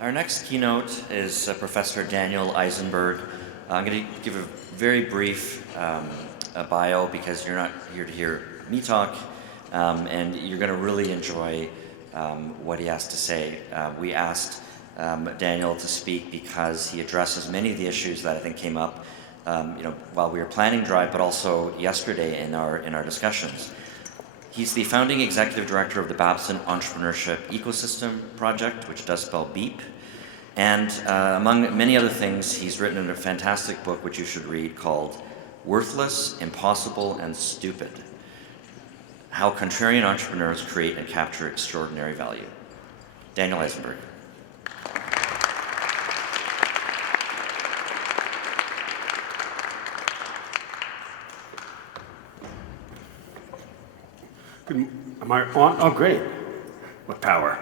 Our next keynote is Professor Daniel Isenberg. I'm going to give a very brief bio because you're not here to hear me talk, and you're going to really enjoy what he has to say. We asked Daniel to speak because he addresses many of the issues that I think came up while we were planning Drive, but also yesterday in our discussions. He's the founding executive director of the Babson Entrepreneurship Ecosystem Project, which does spell BEEP. And among many other things, he's written a fantastic book, which you should read, called Worthless, Impossible, and Stupid: How Contrarian Entrepreneurs Create and Capture Extraordinary Value. Daniel Isenberg. Am I on? Oh, great. What power.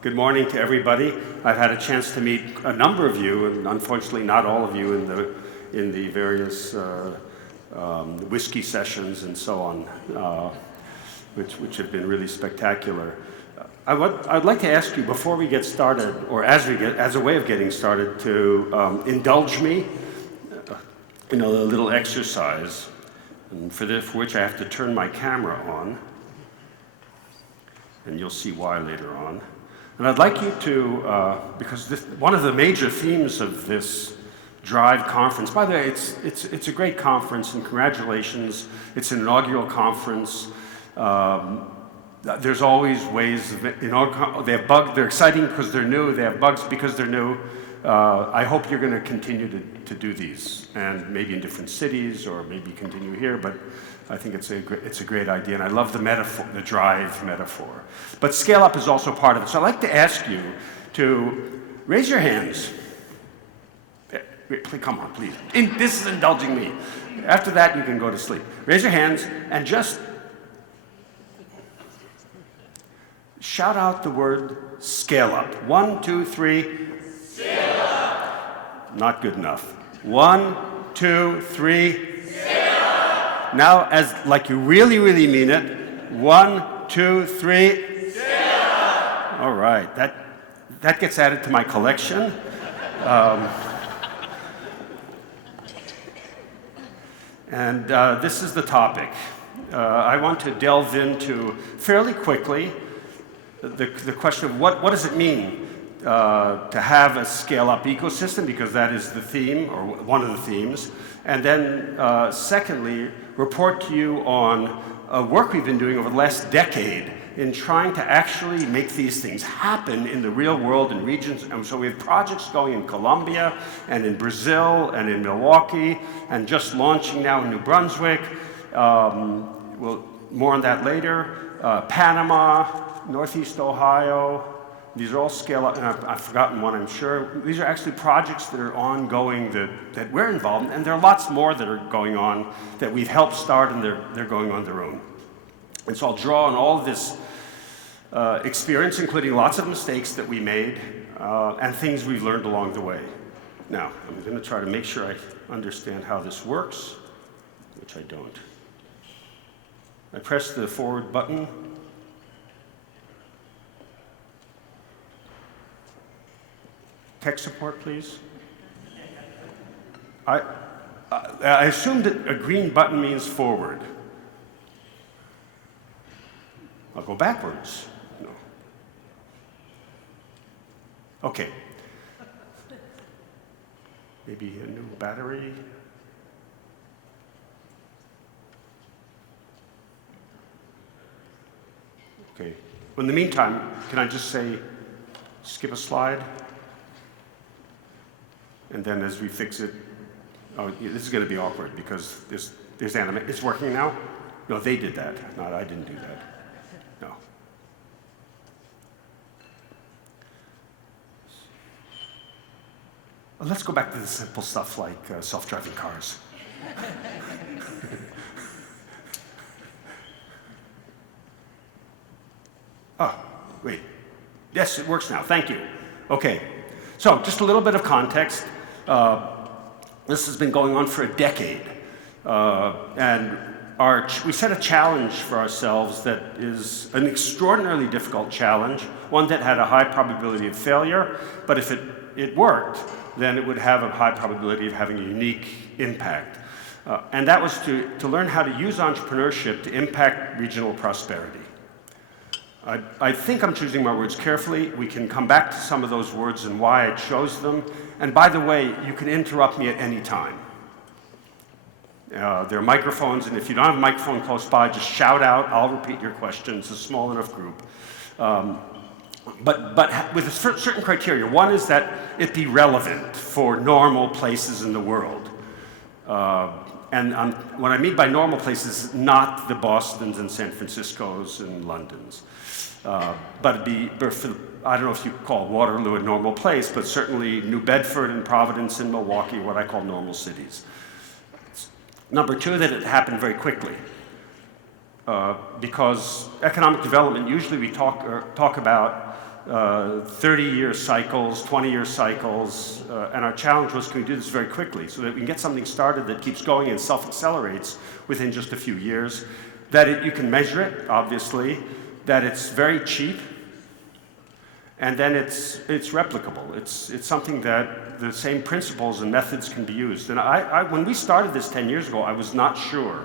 Good morning to everybody. I've had a chance to meet a number of you, and unfortunately not all of you in the various whiskey sessions and so on, which have been really spectacular. I'd like to ask you, before we get started, or as a way of getting started, to indulge me in a little exercise. And for which I have to turn my camera on, and you'll see why later on. And I'd like you to, because one of the major themes of this Drive conference, by the way, it's a great conference, and congratulations. It's an inaugural conference. There's always ways of, they're exciting because they're new, they have bugs because they're new. I hope you're going to continue to do these, and maybe in different cities, or maybe continue here, but I think it's a great idea, and I love the metaphor, the Drive metaphor. But scale up is also part of it. So I'd like to ask you to raise your hands. Come on, please. This is indulging me. After that, you can go to sleep. Raise your hands and just shout out the word scale up. 1, 2, 3. Scale up! Not good enough. 1, 2, 3. Scale up! Now, as like you really, really mean it. 1, 2, 3. Scale up! All right. That gets added to my collection. And this is the topic. I want to delve into fairly quickly the question of what does it mean to have a scale-up ecosystem, because that is the theme, or one of the themes. And then secondly, report to you on work we've been doing over the last decade in trying to actually make these things happen in the real world in regions. And so we have projects going in Colombia and in Brazil and in Milwaukee and just launching now in New Brunswick. Well, more on that later. Panama, Northeast Ohio. These are all scale up, and I've forgotten one, I'm sure. These are actually projects that are ongoing that we're involved in, and there are lots more that are going on that we've helped start, and they're going on their own. And so I'll draw on all of this experience, including lots of mistakes that we made, and things we've learned along the way. Now, I'm going to try to make sure I understand how this works, which I don't. I press the forward button. Tech support, please. I assumed that a green button means forward. I'll go backwards. No. Okay. Maybe a new battery. Okay. In the meantime, can I just say, skip a slide? And then as we fix it, oh, this is going to be awkward because there's anime. It's working now? No, they did that. Not I didn't do that. No. Well, let's go back to the simple stuff like self-driving cars. Oh, wait. Yes, it works now. Thank you. Okay. So just a little bit of context. This has been going on for a decade. And we set a challenge for ourselves that is an extraordinarily difficult challenge, one that had a high probability of failure, but if it worked, then it would have a high probability of having a unique impact. And that was to learn how to use entrepreneurship to impact regional prosperity. I think I'm choosing my words carefully. We can come back to some of those words and why I chose them. And by the way, you can interrupt me at any time. There are microphones, and if you don't have a microphone close by, just shout out. I'll repeat your question. It's a small enough group. But with a certain criteria. One is that it be relevant for normal places in the world. And what I mean by normal places, not the Bostons and San Franciscos and Londons. But it'd be, I don't know if you call Waterloo a normal place, but certainly New Bedford and Providence and Milwaukee, what I call normal cities. Number two, that it happened very quickly. Because economic development, usually we talk about 30-year cycles, 20-year cycles, and our challenge was, can we do this very quickly so that we can get something started that keeps going and self-accelerates within just a few years, that you can measure it, obviously, that it's very cheap, and then it's replicable. It's something that the same principles and methods can be used. And when we started this 10 years ago, I was not sure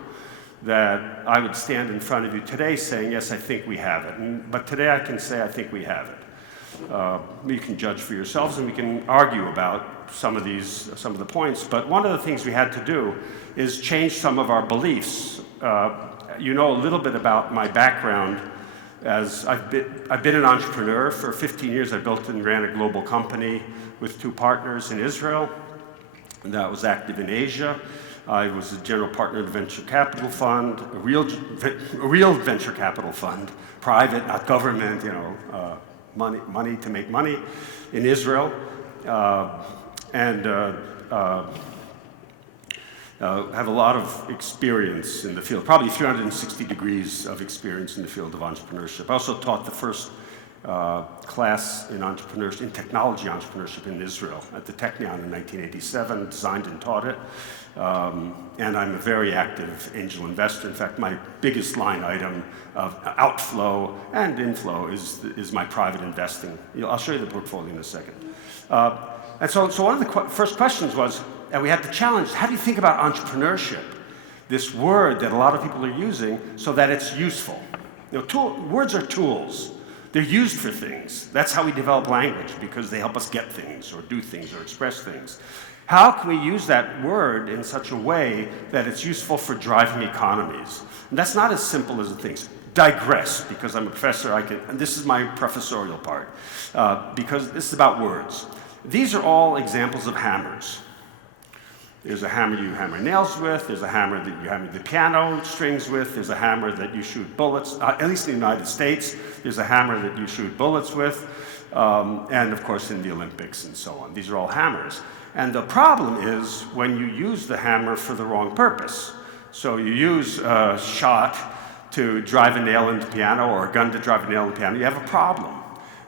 that I would stand in front of you today saying, yes, I think we have it. But today I can say I think we have it. You can judge for yourselves, and we can argue about some of the points. But one of the things we had to do is change some of our beliefs. You know a little bit about my background. As I've been an entrepreneur for 15 years. I built and ran a global company with 2 partners in Israel, and that was active in Asia. I was a general partner of a venture capital fund, a real venture capital fund, private, not government, money to make money in Israel, have a lot of experience in the field, probably 360 degrees of experience in the field of entrepreneurship. I also taught the first class in technology entrepreneurship in Israel at the Technion in 1987, designed and taught it. And I'm a very active angel investor. In fact, my biggest line item of outflow and inflow is my private investing. I'll show you the portfolio in a second. And so one of the first questions was, and we had the challenge, how do you think about entrepreneurship? This word that a lot of people are using so that it's useful. Words are tools. They're used for things. That's how we develop language, because they help us get things or do things or express things. How can we use that word in such a way that it's useful for driving economies? And that's not as simple as it thinks. Digress, because I'm a professor, and this is my professorial part, because this is about words. These are all examples of hammers. There's a hammer you hammer nails with, there's a hammer that you hammer the piano strings with, there's a hammer that you shoot bullets, at least in the United States, there's a hammer that you shoot bullets with, and of course in the Olympics and so on. These are all hammers. And the problem is when you use the hammer for the wrong purpose. So you use a shot to drive a nail into the piano, or a gun to drive a nail in the piano, you have a problem.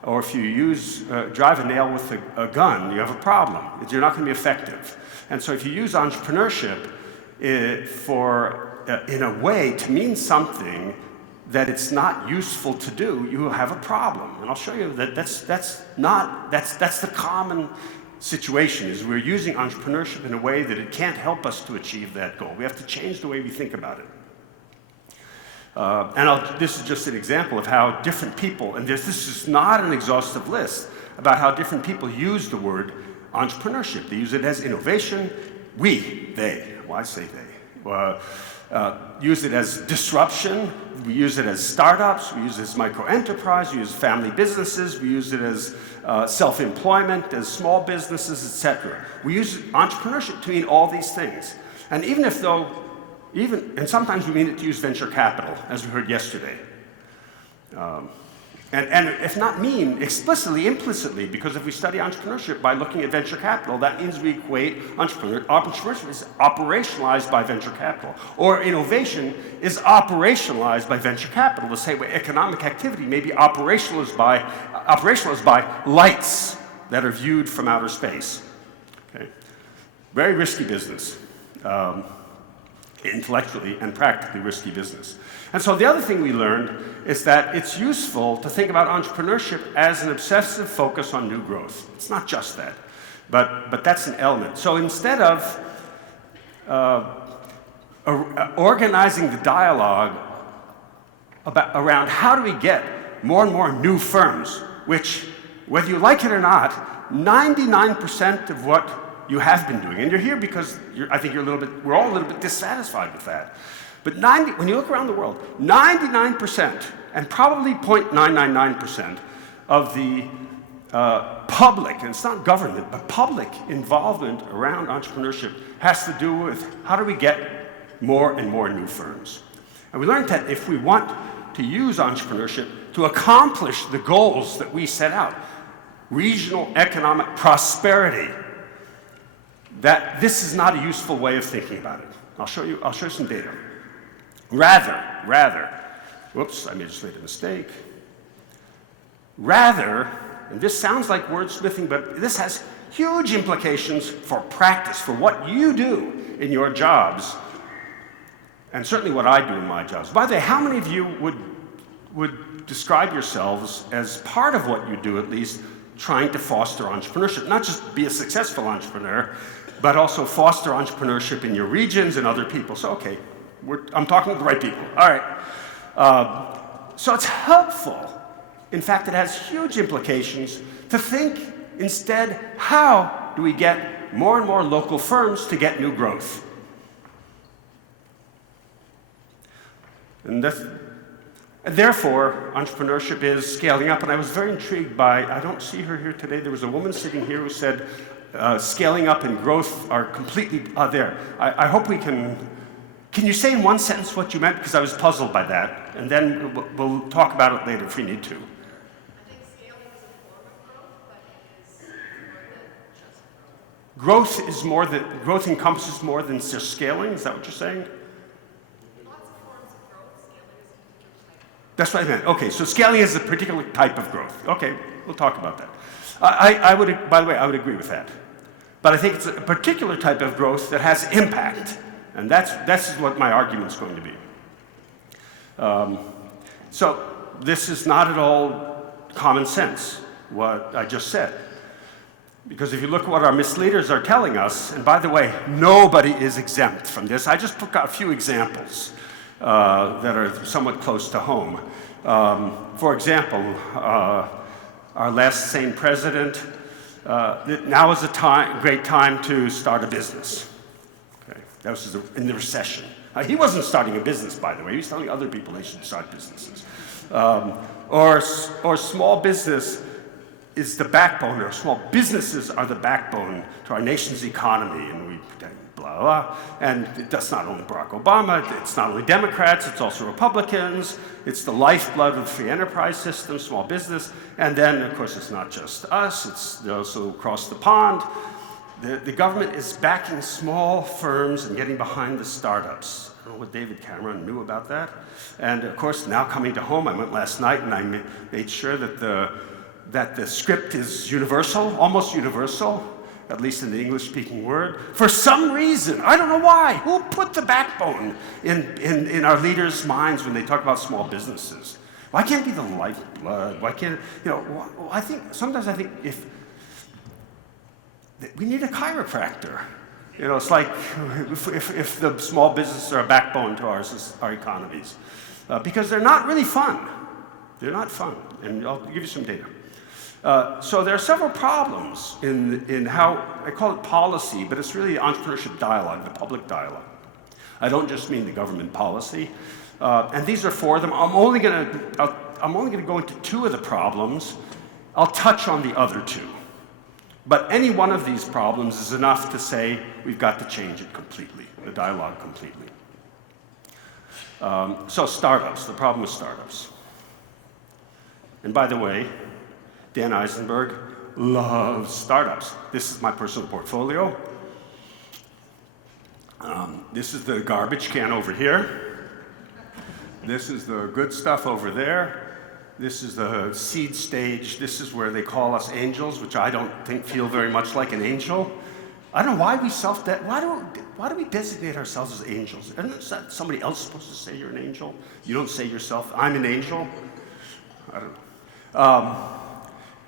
Or if you drive a nail with a gun, you have a problem. You're not going to be effective. And so if you use entrepreneurship in a way to mean something that it's not useful to do, you will have a problem. And I'll show you that that's the common situation, is we're using entrepreneurship in a way that it can't help us to achieve that goal. We have to change the way we think about it. This is just an example of how different people, and this is not an exhaustive list, about how different people use the word entrepreneurship. They use it as innovation. I say they, use it as disruption. We use it as startups. We use it as micro-enterprise. We use family businesses. We use it as self-employment, as small businesses, etc. We use entrepreneurship to mean all these things. And and sometimes we mean it to use venture capital, as we heard yesterday. And if not mean explicitly, implicitly, because if we study entrepreneurship by looking at venture capital, that means we equate entrepreneurship is operationalized by venture capital, or innovation is operationalized by venture capital, the same way economic activity may be operationalized by lights that are viewed from outer space. Okay? Very risky business. intellectually and practically risky business. And so the other thing we learned is that it's useful to think about entrepreneurship as an obsessive focus on new growth. It's not just that, but that's an element. So instead of organizing the dialogue around how do we get more and more new firms, which, whether you like it or not, 99% of what you have been doing, and you're here because I think we're all a little bit dissatisfied with that. But when you look around the world, 99% and probably 0.999% of the public, and it's not government, but public involvement around entrepreneurship has to do with how do we get more and more new firms. And we learned that if we want to use entrepreneurship to accomplish the goals that we set out, regional economic prosperity, that this is not a useful way of thinking about it. I'll show you some data. Rather, whoops, I just made a mistake. Rather, and this sounds like wordsmithing, but this has huge implications for practice, for what you do in your jobs, and certainly what I do in my jobs. By the way, how many of you would describe yourselves as part of what you do, at least, trying to foster entrepreneurship? Not just be a successful entrepreneur, but also foster entrepreneurship in your regions and other people. So, okay, I'm talking to the right people. All right. So it's helpful. In fact, it has huge implications to think instead, how do we get more and more local firms to get new growth? And therefore, entrepreneurship is scaling up. And I was very intrigued by, I don't see her here today, there was a woman sitting here who said, scaling up and growth are completely there. I hope we can you say in one sentence what you meant? Because I was puzzled by that. And then we'll talk about it later if we need to. I think scaling is a form of growth, but it is more than just growth. Growth encompasses more than just scaling? Is that what you're saying? Lots of forms of growth. Scaling is a particular type. That's what I meant. Okay, so scaling is a particular type of growth. Okay, we'll talk about that. I would, by the way, I would agree with that. But I think it's a particular type of growth that has impact. And that's what my argument's going to be. So this is not at all common sense, what I just said. Because if you look at what our misleaders are telling us, and by the way, nobody is exempt from this. I just took out a few examples that are somewhat close to home. For example, our last sane president, now is a great time to start a business. That was in the recession. He wasn't starting a business, by the way. He was telling other people they should start businesses. Or small business is the backbone, or small businesses are the backbone to our nation's economy. And we blah, blah. And that's not only Barack Obama, it's not only Democrats, it's also Republicans. It's the lifeblood of the free enterprise system, small business. And then, of course, it's not just us, it's also across the pond. The government is backing small firms and getting behind the startups. I don't know what David Cameron knew about that. And of course, now coming to home, I went last night and I made sure that the script is universal, almost universal, at least in the English-speaking world. For some reason, I don't know why, who put the backbone in our leaders' minds when they talk about small businesses? Why can't it be the lifeblood? Why can't, sometimes I think we need a chiropractor. It's like if the small businesses are a backbone to our economies. Because they're not really fun. They're not fun. And I'll give you some data. So there are several problems in how, I call it policy, but it's really entrepreneurship dialogue, the public dialogue. I don't just mean the government policy. And these are four of them. I'm only going to go into two of the problems. I'll touch on the other two. But any one of these problems is enough to say we've got to change it completely, the dialogue completely. So startups, the problem with startups. And by the way, Dan Isenberg loves startups. This is my personal portfolio. This is the garbage can over here. This is the good stuff over there. This is the seed stage. This is where they call us angels, which I don't feel very much like an angel. I don't know why we why do we designate ourselves as angels? Isn't somebody else supposed to say you're an angel? You don't say yourself, I'm an angel? I don't know.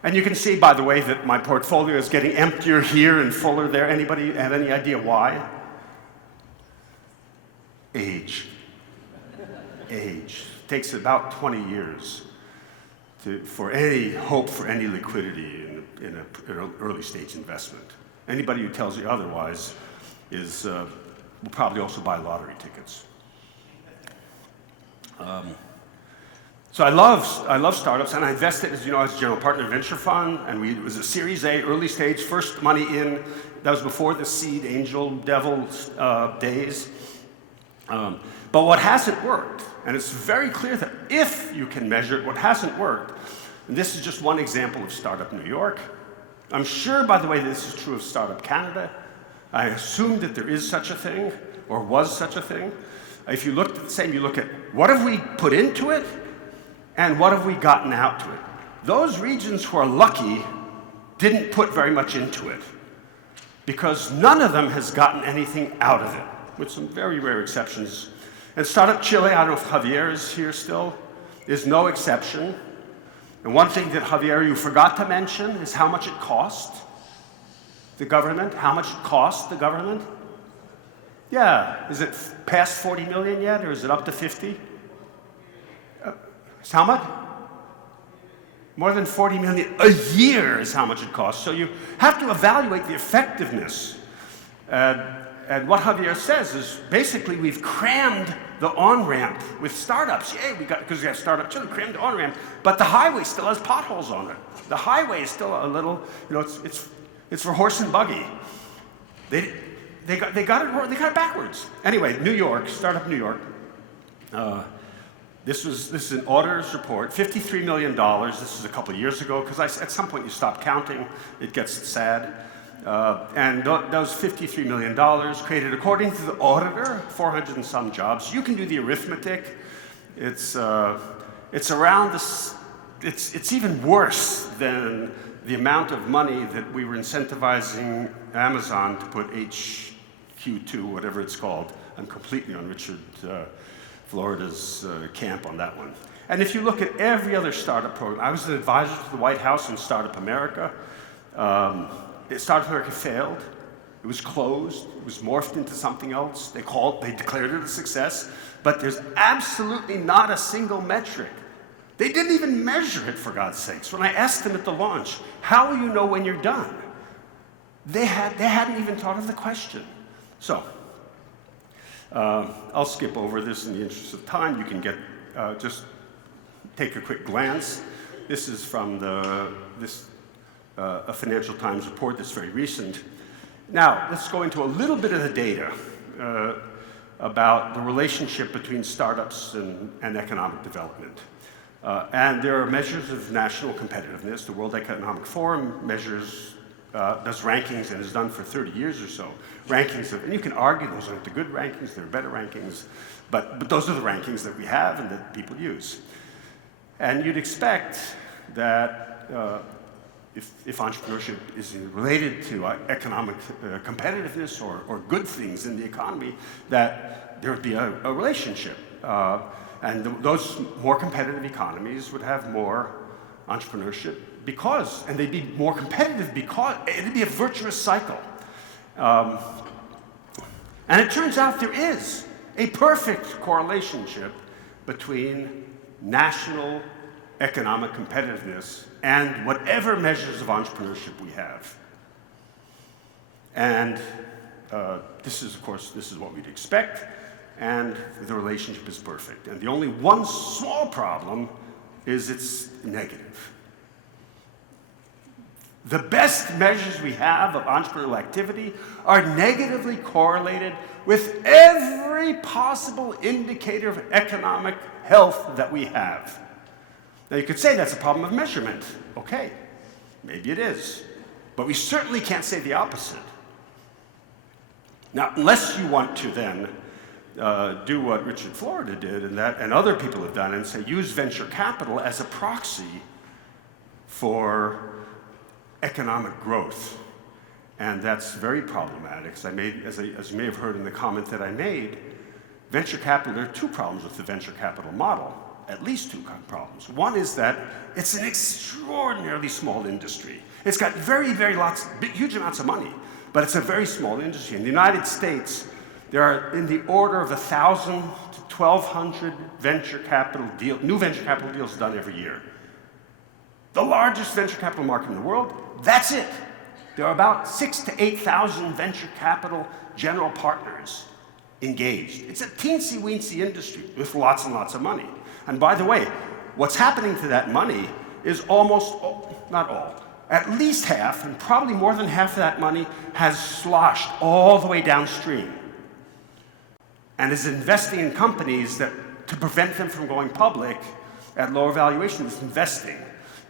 And you can see, by the way, that my portfolio is getting emptier here and fuller there. Anybody have any idea why? Age. Age. It takes about 20 years for any hope for any liquidity in an early stage investment. Anybody who tells you otherwise will probably also buy lottery tickets. So I love startups, and I invested, as you know, as general partner of venture fund, and it was a Series A, early stage, first money in. That was before the seed, angel, devil days. But what hasn't worked, and it's very clear that if you can measure it, what hasn't worked, and this is just one example of Startup New York. I'm sure, by the way, this is true of Startup Canada. I assume that there is such a thing, or was such a thing. If you look at the same, you look at what have we put into it, and what have we gotten out to it? Those regions who are lucky didn't put very much into it, because none of them has gotten anything out of it, with some very rare exceptions. And Startup Chile, I don't know if Javier is here still, is no exception. And one thing that, Javier, you forgot to mention is how much it cost the government. How much it cost the government? Yeah, is it past 40 million yet, or is it up to 50? It's how much? More than 40 million a year is how much it costs. So you have to evaluate the effectiveness. And what Javier says is basically we've crammed the on-ramp with startups. Yay, because we have Startup Chile, crammed the on-ramp, but the highway still has potholes on it. The highway is still a little, it's for horse and buggy. They got it backwards. Anyway, New York, Startup New York. This is an auditor's report, $53 million. This is a couple of years ago, because at some point you stop counting, it gets sad. And those $53 million created, according to the auditor, 400 and some jobs. You can do the arithmetic. It's around this. It's even worse than the amount of money that we were incentivizing Amazon to put HQ2, whatever it's called. I'm completely on Richard Florida's camp on that one. And if you look at every other startup program, I was an advisor to the White House in Startup America. Startup America failed. It was closed. It was morphed into something else. They declared it a success, but there's absolutely not a single metric. They didn't even measure it, for God's sakes. When I asked them at the launch, how will you know when you're done? They hadn't even thought of the question. So, I'll skip over this in the interest of time. You can just take a quick glance. This is from a Financial Times report that's very recent. Now, let's go into a little bit of the data about the relationship between startups and economic development. And there are measures of national competitiveness. The World Economic Forum does rankings and has done for 30 years or so. And you can argue those aren't the good rankings, they're better rankings, but those are the rankings that we have and that people use. And you'd expect that if entrepreneurship is related to economic competitiveness or good things in the economy, that there would be a relationship. And those more competitive economies would have more entrepreneurship and they'd be more competitive because it'd be a virtuous cycle. And it turns out there is a perfect correlation between national economic competitiveness and whatever measures of entrepreneurship we have. And this is what we'd expect, and the relationship is perfect. And the only one small problem is it's negative. The best measures we have of entrepreneurial activity are negatively correlated with every possible indicator of economic health that we have. Now you could say that's a problem of measurement. Okay, maybe it is. But we certainly can't say the opposite. Now, unless you want to then do what Richard Florida did and other people have done and say use venture capital as a proxy for economic growth. And that's very problematic. As you may have heard in the comment that I made, venture capital, there are two problems with the venture capital model, at least two problems. One is that it's an extraordinarily small industry. It's got huge amounts of money, but it's a very small industry. In the United States, there are in the order of 1,000 to 1,200 new venture capital deals done every year. The largest venture capital market in the world, that's it. There are about 6,000 to 8,000 venture capital general partners engaged. It's a teensy-weensy industry with lots and lots of money. And by the way, what's happening to that money is not all, at least half, and probably more than half of that money has sloshed all the way downstream and is investing in companies that, to prevent them from going public at lower valuations, investing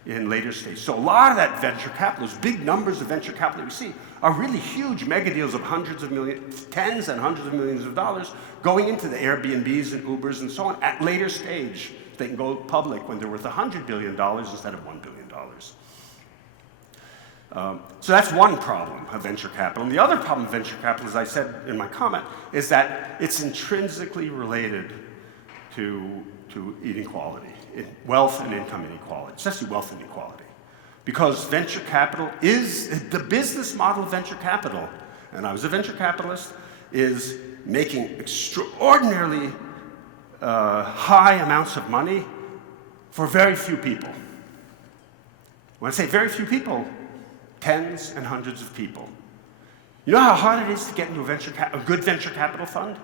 in later stage. So a lot of that venture capital, those big numbers of venture capital that we see, are really huge mega deals of hundreds of millions, tens and hundreds of millions of dollars going into the Airbnbs and Ubers and so on at later stage. They can go public when they're worth $100 billion instead of $1 billion. So that's one problem of venture capital. And the other problem of venture capital, as I said in my comment, is that it's intrinsically related to inequality, wealth and income inequality, especially wealth inequality. Because venture capital is, the business model of venture capital, and I was a venture capitalist, is making extraordinarily high amounts of money for very few people. When I say very few people, tens and hundreds of people. You know how hard it is to get into a good venture capital fund?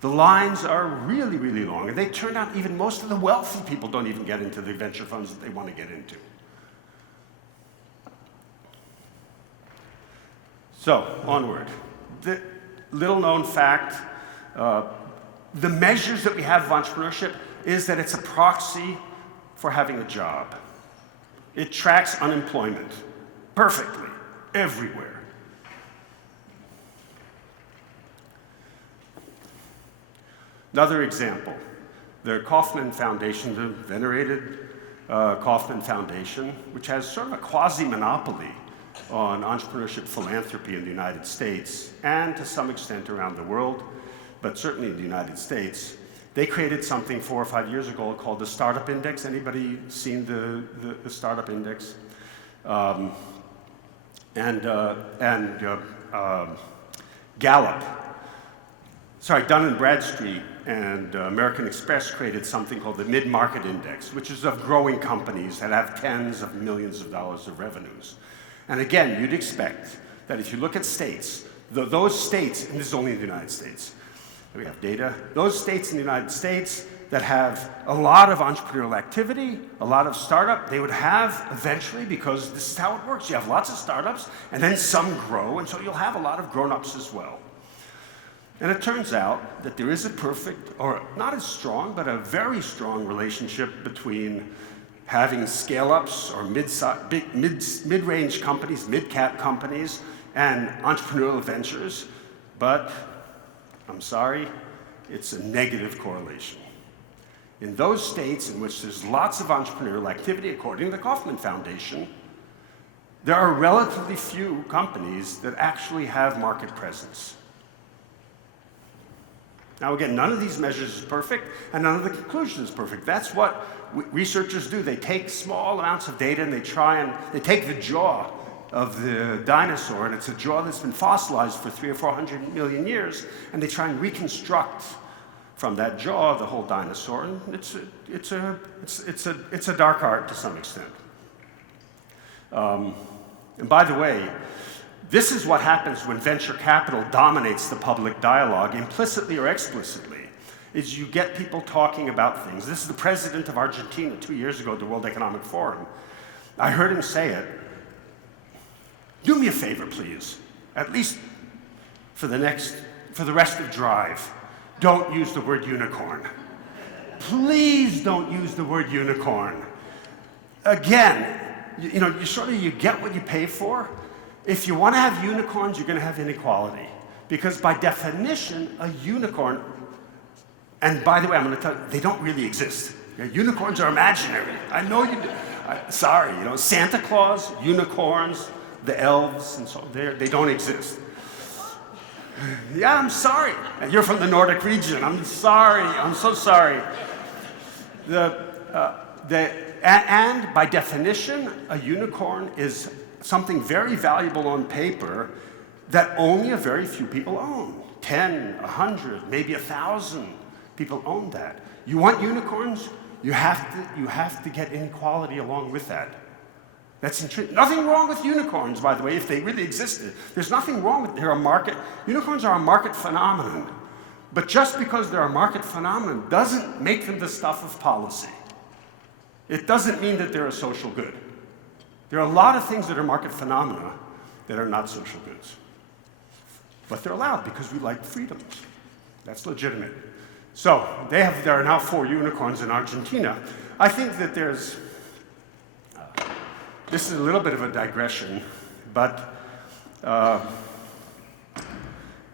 The lines are really, really long, and they turn out even most of the wealthy people don't even get into the venture funds that they want to get into. So, onward. The little-known fact, the measures that we have of entrepreneurship is that it's a proxy for having a job. It tracks unemployment perfectly, everywhere. Another example, the Kauffman Foundation, the venerated Kauffman Foundation, which has sort of a quasi-monopoly on entrepreneurship philanthropy in the United States and to some extent around the world, but certainly in the United States. They created something 4 or 5 years ago called the Startup Index. Anybody seen the Startup Index? Gallup, Dun & Bradstreet and American Express created something called the Mid-Market Index, which is of growing companies that have tens of millions of dollars of revenues. And again, you'd expect that if you look at states, those states, and this is only in the United States, we have data, those states in the United States that have a lot of entrepreneurial activity, a lot of startup, they would have eventually, because this is how it works. You have lots of startups, and then some grow, and so you'll have a lot of grown-ups as well. And it turns out that there is a perfect, or not as strong, but a very strong relationship between having scale-ups or mid-range companies, mid-cap companies, and entrepreneurial ventures, but I'm sorry, it's a negative correlation. In those states in which there's lots of entrepreneurial activity, according to the Kauffman Foundation, there are relatively few companies that actually have market presence. Now again, none of these measures is perfect, and none of the conclusions is perfect. That's what researchers do. They take small amounts of data and they take the jaw of the dinosaur, and it's a jaw that's been fossilized for 300 or 400 million years, and they try and reconstruct from that jaw the whole dinosaur, and it's a dark art to some extent. And by the way, this is what happens when venture capital dominates the public dialogue, implicitly or explicitly, is you get people talking about things. This is the president of Argentina 2 years ago at the World Economic Forum. I heard him say it. Do me a favor, please. At least for the rest of Drive, don't use the word unicorn. Please don't use the word unicorn. Again, you get what you pay for. If you want to have unicorns, you're going to have inequality. Because by definition, a unicorn, and by the way, I'm going to tell you, they don't really exist. Unicorns are imaginary. I know you do. Sorry, Santa Claus, unicorns, the elves and so on. They don't exist. Yeah, I'm sorry. You're from the Nordic region. I'm sorry. I'm so sorry. And by definition, a unicorn is something very valuable on paper that only a very few people own. 10, 100, maybe 1,000 people own that. You want unicorns? You have to get inequality along with that. That's nothing wrong with unicorns, by the way, if they really existed. There's nothing wrong with unicorns are a market phenomenon. But just because they're a market phenomenon doesn't make them the stuff of policy. It doesn't mean that they're a social good. There are a lot of things that are market phenomena that are not social goods. But they're allowed because we like freedoms. That's legitimate. So there are now 4 unicorns in Argentina. I think that this is a little bit of a digression, but,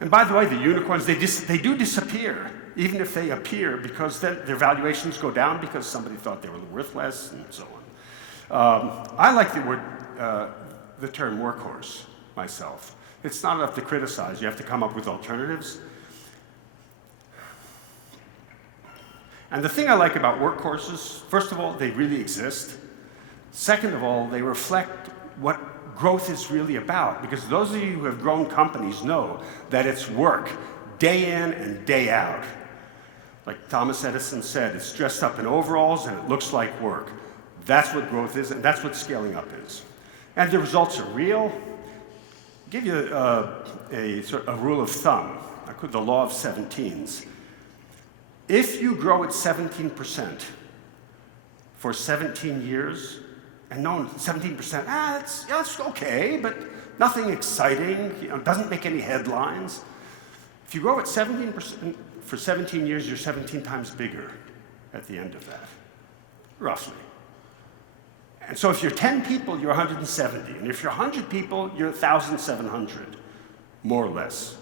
and by the way, the unicorns, they do disappear, even if they appear, because then their valuations go down because somebody thought they were worth less and so on. I like the term workhorse myself. It's not enough to criticize. You have to come up with alternatives. And the thing I like about workhorses, first of all, they really exist. Second of all, they reflect what growth is really about. Because those of you who have grown companies know that it's work, day in and day out. Like Thomas Edison said, it's dressed up in overalls and it looks like work. That's what growth is, and that's what scaling up is. And the results are real. I'll give you a rule of thumb, the law of 17s. If you grow at 17% for 17 years, and no, 17%, that's okay, but nothing exciting, doesn't make any headlines. If you grow at 17% for 17 years, you're 17 times bigger at the end of that, roughly. And so if you're 10 people, you're 170. And if you're 100 people, you're 1,700, more or less.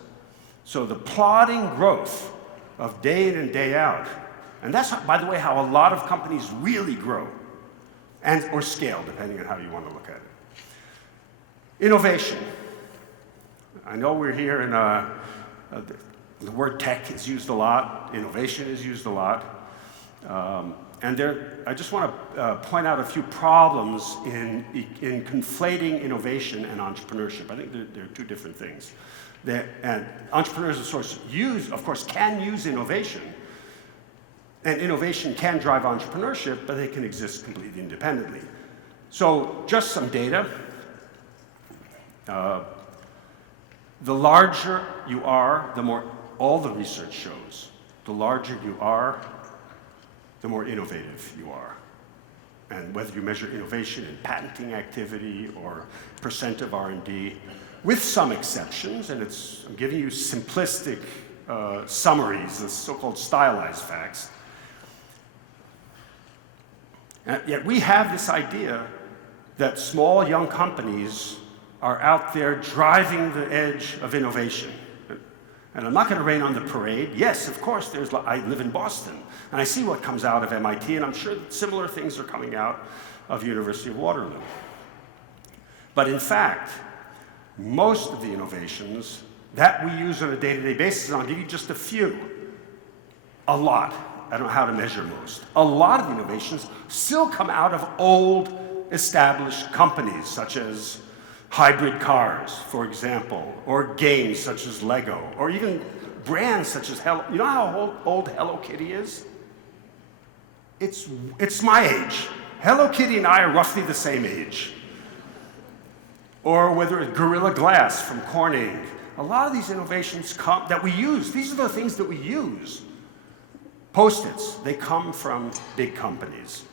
So the plodding growth of day in and day out, and that's, by the way, how a lot of companies really grow, or scale, depending on how you want to look at it. Innovation. I know we're here in the word tech is used a lot, innovation is used a lot. I just want to point out a few problems in conflating innovation and entrepreneurship. I think they're 2 different things. And entrepreneurs, of course, can use innovation. And innovation can drive entrepreneurship, but they can exist completely independently. So just some data. The larger you are, the more, all the research shows, the larger you are, the more innovative you are. And whether you measure innovation in patenting activity or percent of R&D, with some exceptions, and I'm giving you simplistic summaries, the so-called stylized facts. And yet we have this idea that small, young companies are out there driving the edge of innovation. And I'm not going to rain on the parade. Yes, of course, I live in Boston, and I see what comes out of MIT, and I'm sure that similar things are coming out of University of Waterloo. But in fact, most of the innovations that we use on a day-to-day basis, and I'll give you just a few, a lot, I don't know how to measure most, a lot of the innovations still come out of old, established companies, such as hybrid cars, for example, or games such as Lego, or even brands such as you know how old Hello Kitty is? It's my age. Hello Kitty and I are roughly the same age. Or whether it's Gorilla Glass from Corning. A lot of these innovations that we use, these are the things that we use. Post-its, they come from big companies.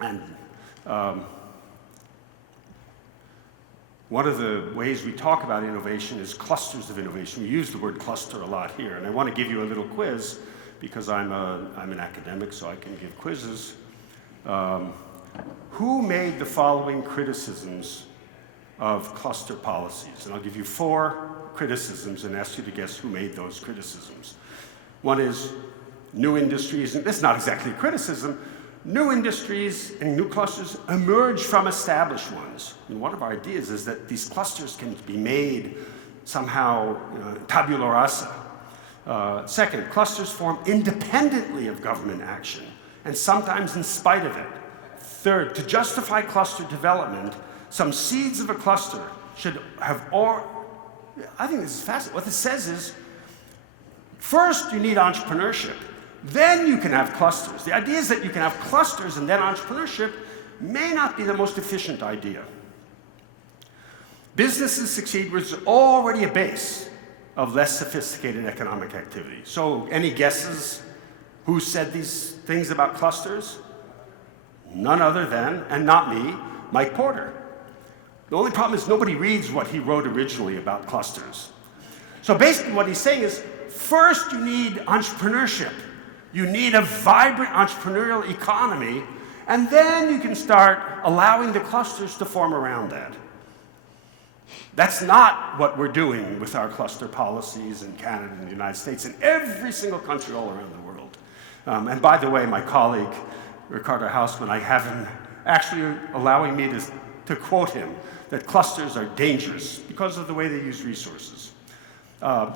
And one of the ways we talk about innovation is clusters of innovation. We use the word cluster a lot here, and I want to give you a little quiz because I'm an academic, so I can give quizzes. Who made the following criticisms of cluster policies? And I'll give you 4 criticisms and ask you to guess who made those criticisms. One is new industries, and this is not exactly a criticism, New industries and new clusters emerge from established ones. And one of our ideas is that these clusters can be made somehow tabula rasa. Second, clusters form independently of government action, and sometimes in spite of it. Third, to justify cluster development, some seeds of a cluster should have I think this is fascinating. What this says is, first you need entrepreneurship, then you can have clusters. The idea is that you can have clusters and then entrepreneurship may not be the most efficient idea. Businesses succeed where there's already a base of less sophisticated economic activity. So any guesses who said these things about clusters? None other than, and not me, Mike Porter. The only problem is nobody reads what he wrote originally about clusters. So basically what he's saying is, first you need entrepreneurship. You need a vibrant entrepreneurial economy, and then you can start allowing the clusters to form around that. That's not what we're doing with our cluster policies in Canada and the United States and every single country all around the world. And by the way, my colleague, Ricardo Hausmann, I have him actually allowing me to quote him, that clusters are dangerous because of the way they use resources. Two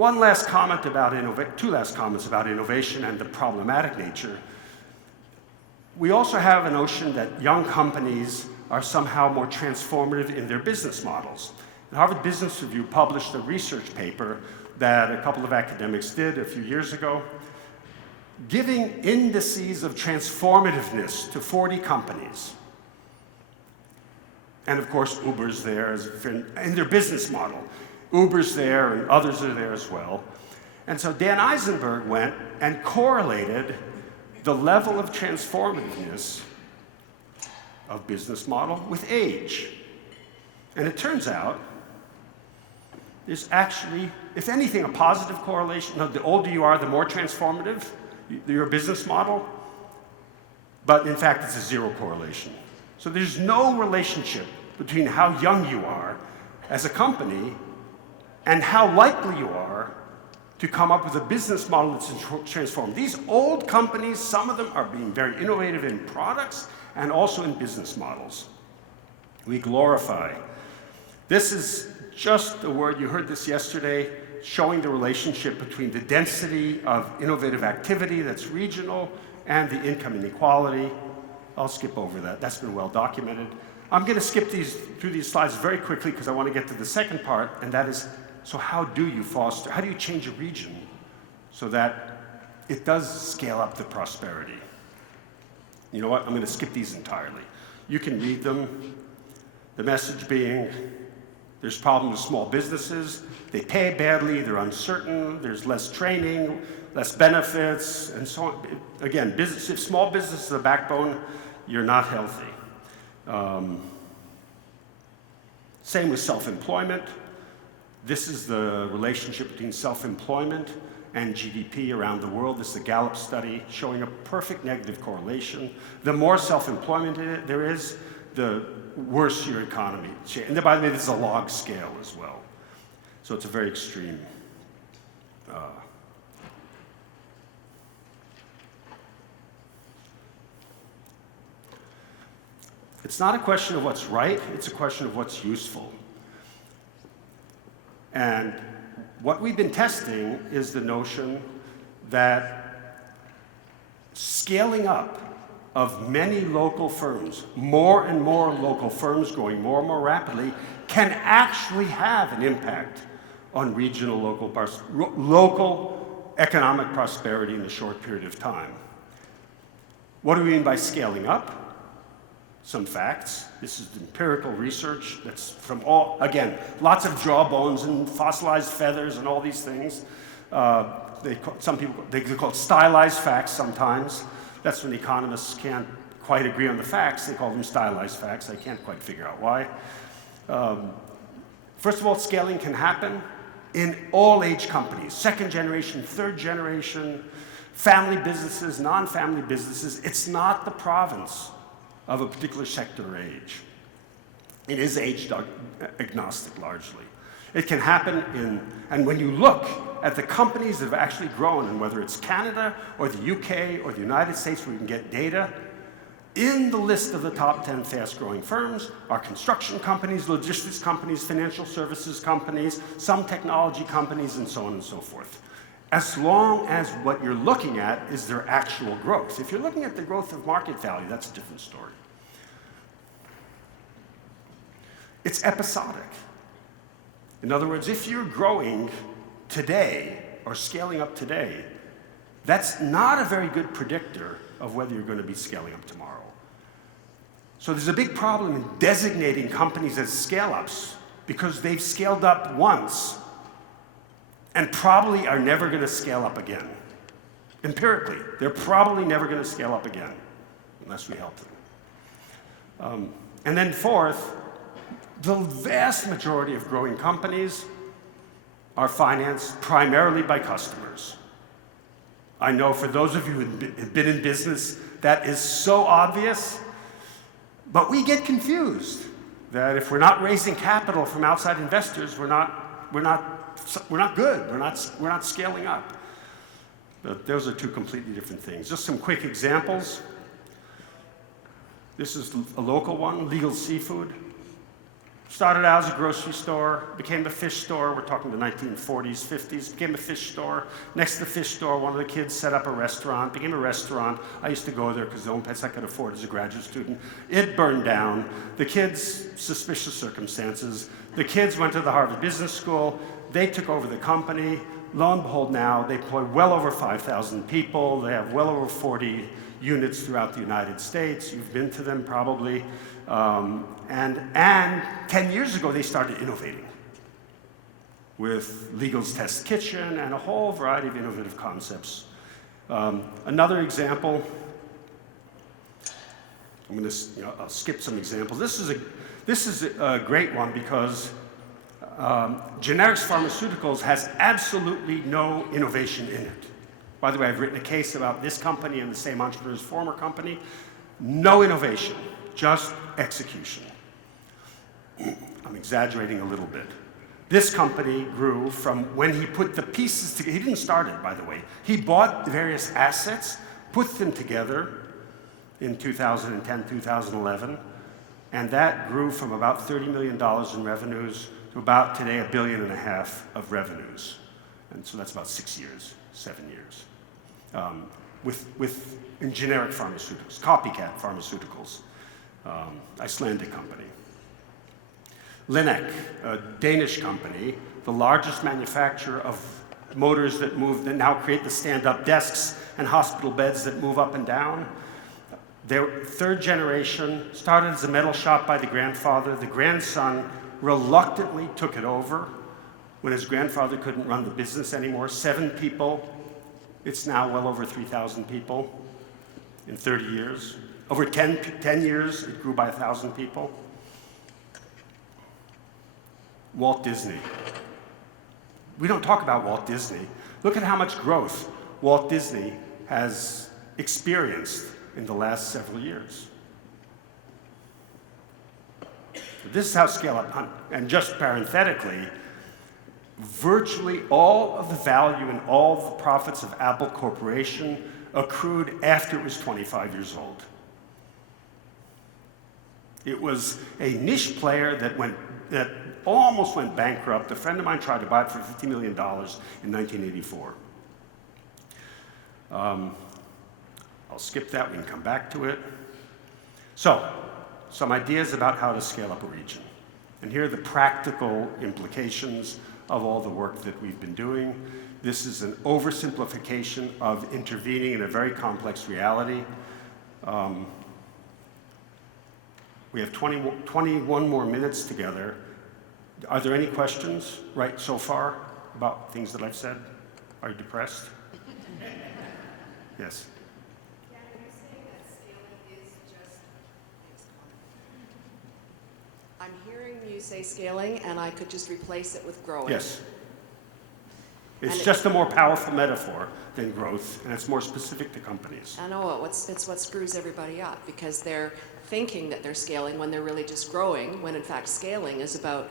last comments about innovation and the problematic nature. We also have a notion that young companies are somehow more transformative in their business models. The Harvard Business Review published a research paper that a couple of academics did a few years ago, giving indices of transformativeness to 40 companies. And of course, Uber's there in their business model. Uber's there and others are there as well. And so Dan Isenberg went and correlated the level of transformativeness of business model with age. And it turns out there's actually, if anything, a positive correlation. No, the older you are, the more transformative your business model. But in fact, it's a zero correlation. So there's no relationship between how young you are as a company and how likely you are to come up with a business model that's transformed. These old companies, some of them are being very innovative in products and also in business models. We glorify. This is just a word, you heard this yesterday, showing the relationship between the density of innovative activity that's regional and the income inequality. I'll skip over that. That's been well documented. I'm going to skip through these slides very quickly because I want to get to the second part, and that is, so how do you change a region so that it does scale up the prosperity? You know what? I'm going to skip these entirely. You can read them. The message being, there's problems with small businesses. They pay badly, they're uncertain, there's less training, less benefits, and so on. Again, if small business is the backbone, you're not healthy. Same with self-employment. This is the relationship between self-employment and GDP around the world. This is a Gallup study showing a perfect negative correlation. The more self-employment there is, the worse your economy. And then, by the way, this is a log scale as well. So it's a very extreme. It's not a question of what's right, it's a question of what's useful. And what we've been testing is the notion that scaling up of many local firms, more and more local firms growing more and more rapidly, can actually have an impact on regional local economic prosperity in a short period of time. What do we mean by scaling up? Some facts. This is empirical research that's from again, lots of jawbones and fossilized feathers and all these things. Some people, they call it stylized facts sometimes. That's when economists can't quite agree on the facts. They call them stylized facts. I can't quite figure out why. First of all, scaling can happen in all age companies, second generation, third generation, family businesses, non-family businesses. It's not the province of a particular sector or age. It is age agnostic largely. It can happen and when you look at the companies that have actually grown, and whether it's Canada or the UK or the United States where you can get data, in the list of the top 10 fast-growing firms are construction companies, logistics companies, financial services companies, some technology companies, and so on and so forth. As long as what you're looking at is their actual growth. If you're looking at the growth of market value, that's a different story. It's episodic. In other words, if you're growing today or scaling up today, that's not a very good predictor of whether you're going to be scaling up tomorrow. So there's a big problem in designating companies as scale-ups because they've scaled up once and probably are never going to scale up again. Empirically, they're probably never going to scale up again unless we help them. And then fourth, the vast majority of growing companies are financed primarily by customers. I know for those of you who have been in business, that is so obvious, but we get confused that if we're not raising capital from outside investors, we're not good. We're not scaling up. But those are two completely different things. Just some quick examples. This is a local one, Legal Seafood. Started out as a grocery store, became a fish store. We're talking the 1940s, 50s, became a fish store. Next to the fish store, one of the kids set up a restaurant, became a restaurant. I used to go there because the only place I could afford as a graduate student. It burned down. The kids, suspicious circumstances. The kids went to the Harvard Business School. They took over the company. Lo and behold, now they employ well over 5,000 people. They have well over 40 units throughout the United States. You've been to them probably. And 10 years ago, they started innovating with Legal's Test Kitchen and a whole variety of innovative concepts. Another example, I'll skip some examples. This is a great one because generics pharmaceuticals has absolutely no innovation in it. By the way, I've written a case about this company and the same entrepreneur's former company. No innovation, just execution. I'm exaggerating a little bit. This company grew from when he put the pieces together. He didn't start it, by the way. He bought the various assets, put them together in 2010, 2011, and that grew from about $30 million in revenues to about today $1.5 billion of revenues. And so that's about 6 years, 7 years. In generic pharmaceuticals, copycat pharmaceuticals, Icelandic company. Linek, a Danish company, the largest manufacturer of motors that now create the stand-up desks and hospital beds that move up and down. Their third generation started as a metal shop by the grandfather. The grandson reluctantly took it over when his grandfather couldn't run the business anymore. 7 people. It's now well over 3,000 people in 30 years. Over 10 years, it grew by 1,000 people. Walt Disney. We don't talk about Walt Disney. Look at how much growth Walt Disney has experienced in the last several years. This is how scale up, and just parenthetically, virtually all of the value and all of the profits of Apple Corporation accrued after it was 25 years old. It was a niche player that almost went bankrupt. A friend of mine tried to buy it for $50 million in 1984. I'll skip that, we can come back to it. So, some ideas about how to scale up a region. And here are the practical implications of all the work that we've been doing. This is an oversimplification of intervening in a very complex reality. We have 21 more minutes together. Are there any questions right so far about things that I've said? Are you depressed? Yes. Yeah, are you saying that scaling is just... I'm hearing you say scaling, and I could just replace it with growing. Yes. It's just a more powerful metaphor than growth, and it's more specific to companies. I know it's what screws everybody up, because they're thinking that they're scaling when they're really just growing, when in fact scaling is about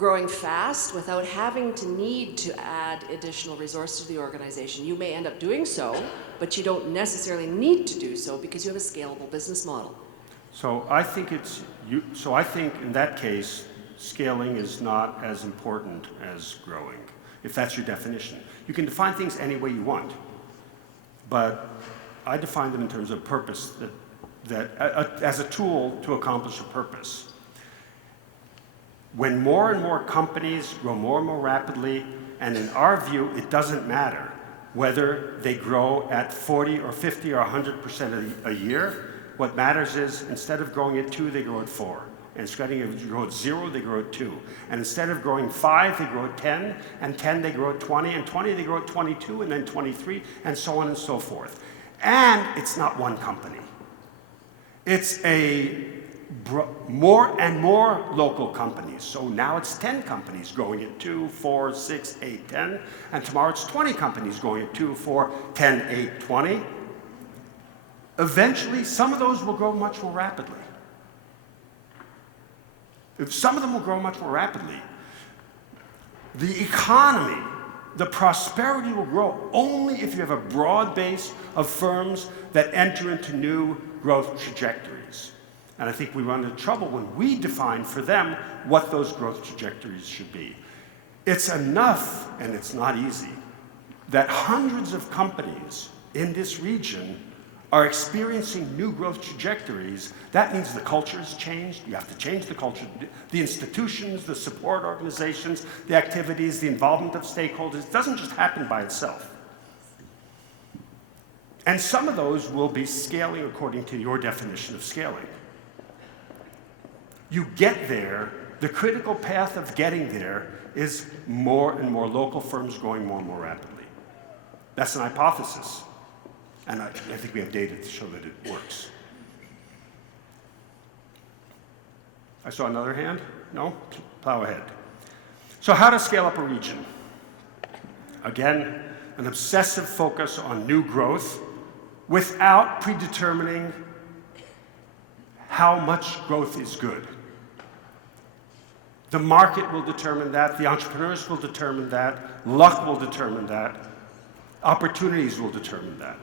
growing fast without having to need to add additional resources to the organization. You may end up doing so, but you don't necessarily need to do so because you have a scalable business model. So I think in that case, scaling is not as important as growing, if that's your definition. You can define things any way you want, but I define them in terms of purpose, as a tool to accomplish a purpose. When more and more companies grow more and more rapidly, and in our view, it doesn't matter whether they grow at 40 or 50 or 100% a year. What matters is instead of growing at 2, they grow at 4. And instead of growing at 0, they grow at 2. And instead of growing 5, they grow at 10, and 10, they grow at 20, and 20, they grow at 22, and then 23, and so on and so forth. And it's not one company. It's more and more local companies. So now it's 10 companies growing at 2, 4, 6, 8, 10. And tomorrow it's 20 companies growing at 2, 4, 10, 8, 20. Eventually, some of those will grow much more rapidly. Some of them will grow much more rapidly. The economy, the prosperity will grow only if you have a broad base of firms that enter into new growth trajectories. And I think we run into trouble when we define for them what those growth trajectories should be. It's enough, and it's not easy, that hundreds of companies in this region are experiencing new growth trajectories. That means the culture has changed. You have to change the culture. The institutions, the support organizations, the activities, the involvement of stakeholders. It doesn't just happen by itself. And some of those will be scaling according to your definition of scaling. You get there, the critical path of getting there is more and more local firms growing more and more rapidly. That's an hypothesis. And I think we have data to show that it works. I saw another hand? No? Plow ahead. So how to scale up a region? Again, an obsessive focus on new growth without predetermining how much growth is good. The market will determine that, the entrepreneurs will determine that, luck will determine that, opportunities will determine that.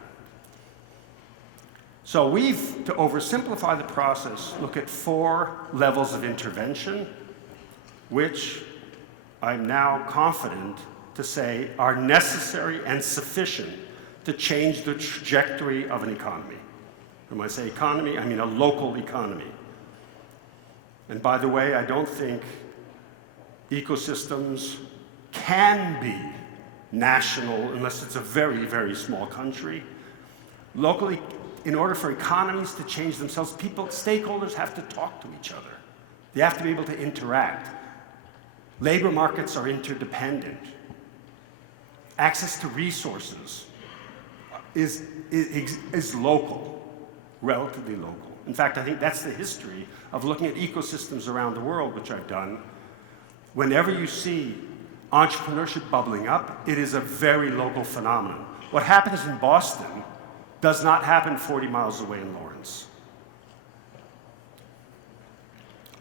So we've, to oversimplify the process, look at 4 levels of intervention, which I'm now confident to say are necessary and sufficient to change the trajectory of an economy. And when I say economy, I mean a local economy. And by the way, I don't think ecosystems can be national unless it's a very, very small country. Locally, in order for economies to change themselves, stakeholders have to talk to each other. They have to be able to interact. Labor markets are interdependent. Access to resources is local, relatively local. In fact, I think that's the history of looking at ecosystems around the world, which I've done. Whenever you see entrepreneurship bubbling up, it is a very local phenomenon. What happens in Boston does not happen 40 miles away in Lawrence.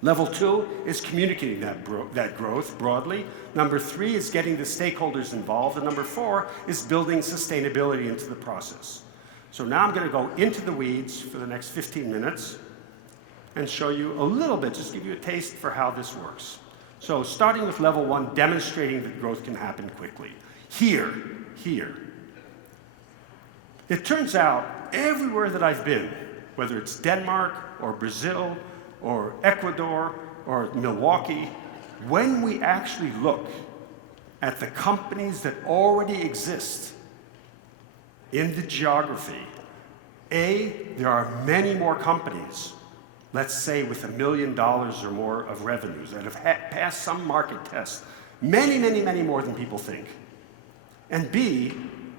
Level 2 is communicating that growth broadly. Number 3 is getting the stakeholders involved. And number 4 is building sustainability into the process. So now I'm going to go into the weeds for the next 15 minutes and show you a little bit, just give you a taste for how this works. So starting with level 1, demonstrating that growth can happen quickly. Here. It turns out everywhere that I've been, whether it's Denmark or Brazil or Ecuador or Milwaukee, when we actually look at the companies that already exist in the geography, there are many more companies, let's say with $1 million or more of revenues that have passed some market test. Many, many, many more than people think. And B,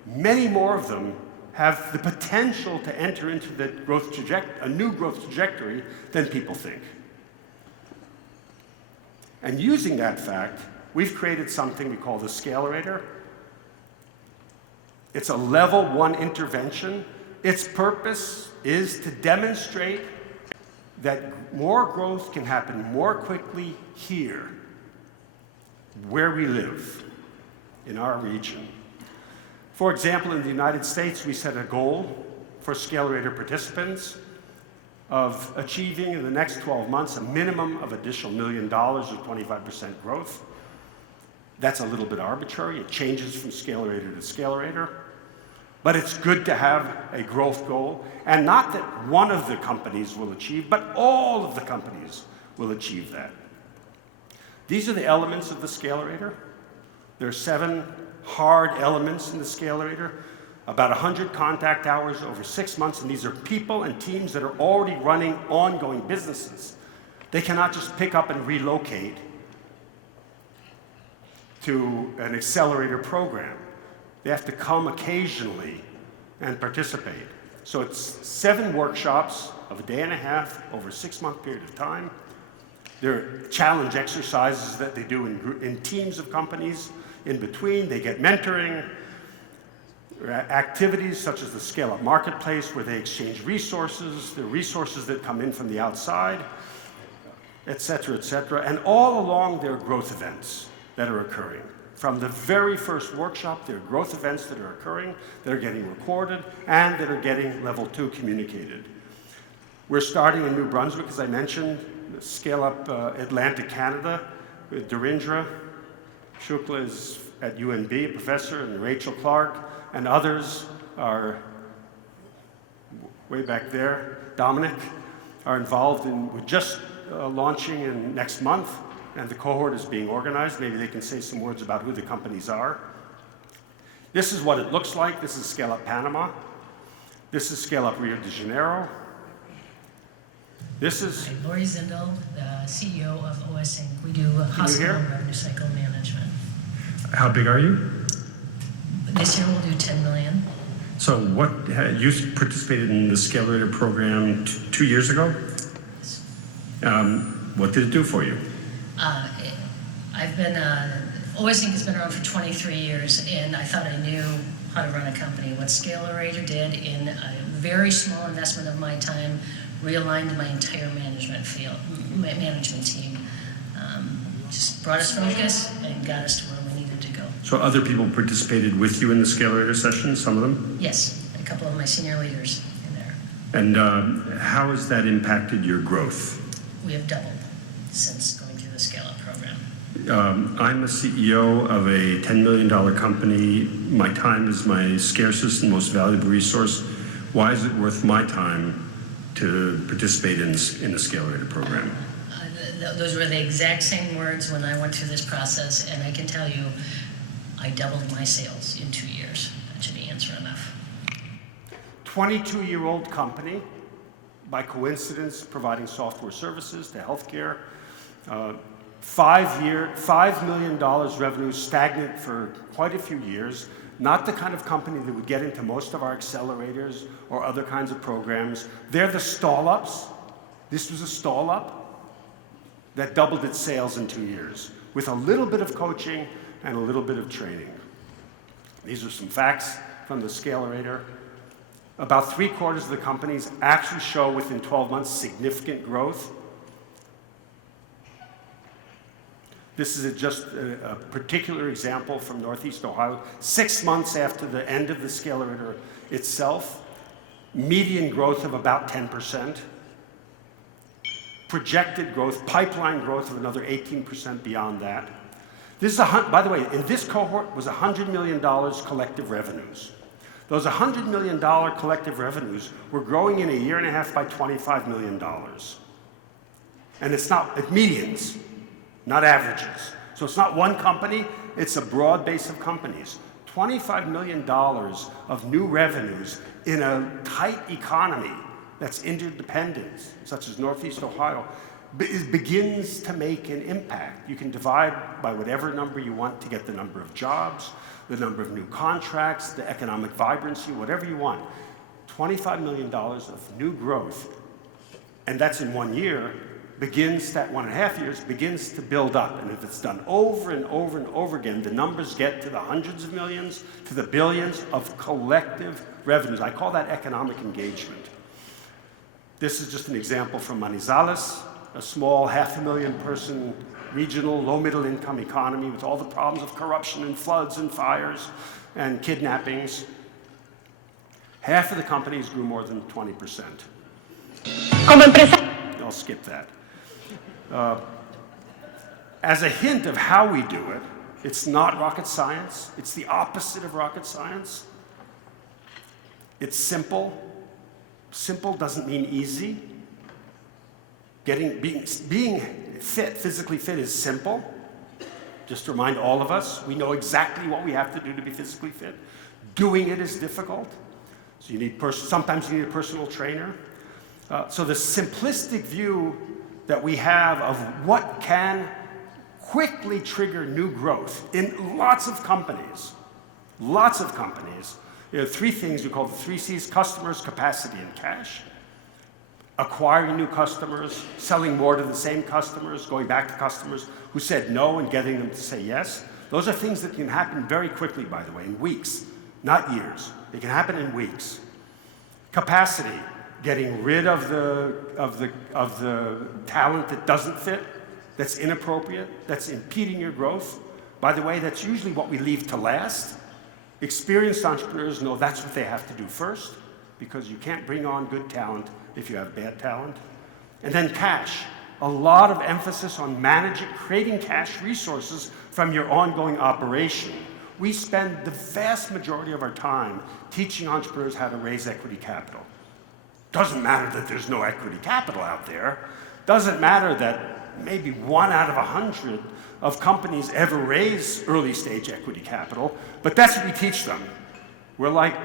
many more of them have the potential to enter into the a new growth trajectory than people think. And using that fact, we've created something we call the Scalerator. It's a level 1 intervention. Its purpose is to demonstrate that more growth can happen more quickly here where we live in our region. For example, in the United States, we set a goal for Scalerator participants of achieving in the next 12 months a minimum of additional $1 million or 25% growth. That's a little bit arbitrary. It changes from Scalerator to Scalerator. But it's good to have a growth goal, and not that one of the companies will achieve, but all of the companies will achieve that. These are the elements of the Scalerator. There are 7 hard elements in the Scalerator, about 100 contact hours over 6 months, and these are people and teams that are already running ongoing businesses. They cannot just pick up and relocate to an accelerator program. They have to come occasionally and participate. So it's 7 workshops of a day and a half over a 6-month period of time. There are challenge exercises that they do in teams of companies. In between, they get mentoring, activities such as the Scale-Up Marketplace, where they exchange resources, the resources that come in from the outside, et cetera, and all along there are growth events that are occurring. From the very first workshop, there are growth events that are occurring, that are getting recorded, and that are getting level 2 communicated. We're starting in New Brunswick, as I mentioned, Scale Up Atlantic Canada, with Darindra Shukla is at UNB, a professor, and Rachel Clark, and others are way back there. Dominic are involved in, we're just launching in next month, and the cohort is being organized. Maybe they can say some words about who the companies are. This is what it looks like. This is Scale Up Panama. This is Scale Up Rio de Janeiro. This is... I'm Lori Zindel, the CEO of OS Inc. We do hospital and revenue cycle management. How big are you? This year we'll do 10 million. So what, you participated in the Scalerator program 2 years ago? What did it do for you? I've been, OS Inc. has been around for 23 years, and I thought I knew how to run a company. What Scalerator did in a very small investment of my time realigned my entire management team. Just brought us focus and got us to where we needed to go. So other people participated with you in the Scalerator session, some of them? Yes, a couple of my senior leaders in there. And how has that impacted your growth? We have doubled since going through the Scale-Up program. I'm a CEO of a $10 million company. My time is my scarcest and most valuable resource. Why is it worth my time to participate in the Scalerator program? Those were the exact same words when I went through this process, and I can tell you, I doubled my sales in 2 years. That should be answer enough. 22-year-old company, by coincidence, providing software services to healthcare. $5 million revenue, stagnant for quite a few years. Not the kind of company that would get into most of our accelerators or other kinds of programs. They're the stall-ups. This was a stall-up that doubled its sales in 2 years, with a little bit of coaching and a little bit of training. These are some facts from the Scalerator. About 3/4 of the companies actually show within 12 months significant growth. This is just a particular example from Northeast Ohio. 6 months after the end of the Scalerator itself, median growth of about 10%. Projected growth, pipeline growth of another 18% beyond that. This is by the way, in this cohort was $100 million collective revenues. Those $100 million collective revenues were growing in a year and a half by $25 million. And it's medians, not averages. So it's not one company, it's a broad base of companies. $25 million of new revenues in a tight economy that's interdependent, such as Northeast Ohio, it begins to make an impact. You can divide by whatever number you want to get the number of jobs, the number of new contracts, the economic vibrancy, whatever you want. $25 million of new growth, and that's in 1 year, begins, that 1.5 years, begins to build up. And if it's done over and over and over again, the numbers get to the hundreds of millions, to the billions of collective revenues. I call that economic engagement. This is just an example from Manizales, a small 500,000 person regional, low-middle income economy with all the problems of corruption and floods and fires and kidnappings, half of the companies grew more than 20%. I'll skip that. As a hint of how we do it, it's not rocket science. It's the opposite of rocket science. It's simple. Simple doesn't mean easy. Being fit, physically fit, is simple. Just to remind all of us, we know exactly what we have to do to be physically fit. Doing it is difficult. So you need sometimes you need a personal trainer. So the simplistic view that we have of what can quickly trigger new growth in lots of companies, there are three things we call the 3 C's: customers, capacity, and cash. Acquiring new customers, selling more to the same customers, going back to customers who said no and getting them to say yes. Those are things that can happen very quickly, by the way, in weeks, not years. They can happen in weeks. Capacity, getting rid of the talent that doesn't fit, that's inappropriate, that's impeding your growth. By the way, that's usually what we leave to last. Experienced entrepreneurs know that's what they have to do first, because you can't bring on good talent if you have bad talent. And then cash. A lot of emphasis on managing, creating cash resources from your ongoing operation. We spend the vast majority of our time teaching entrepreneurs how to raise equity capital. Doesn't matter that there's no equity capital out there. Doesn't matter that maybe 1 out of 100 of companies ever raise early stage equity capital, but that's what we teach them. We're like,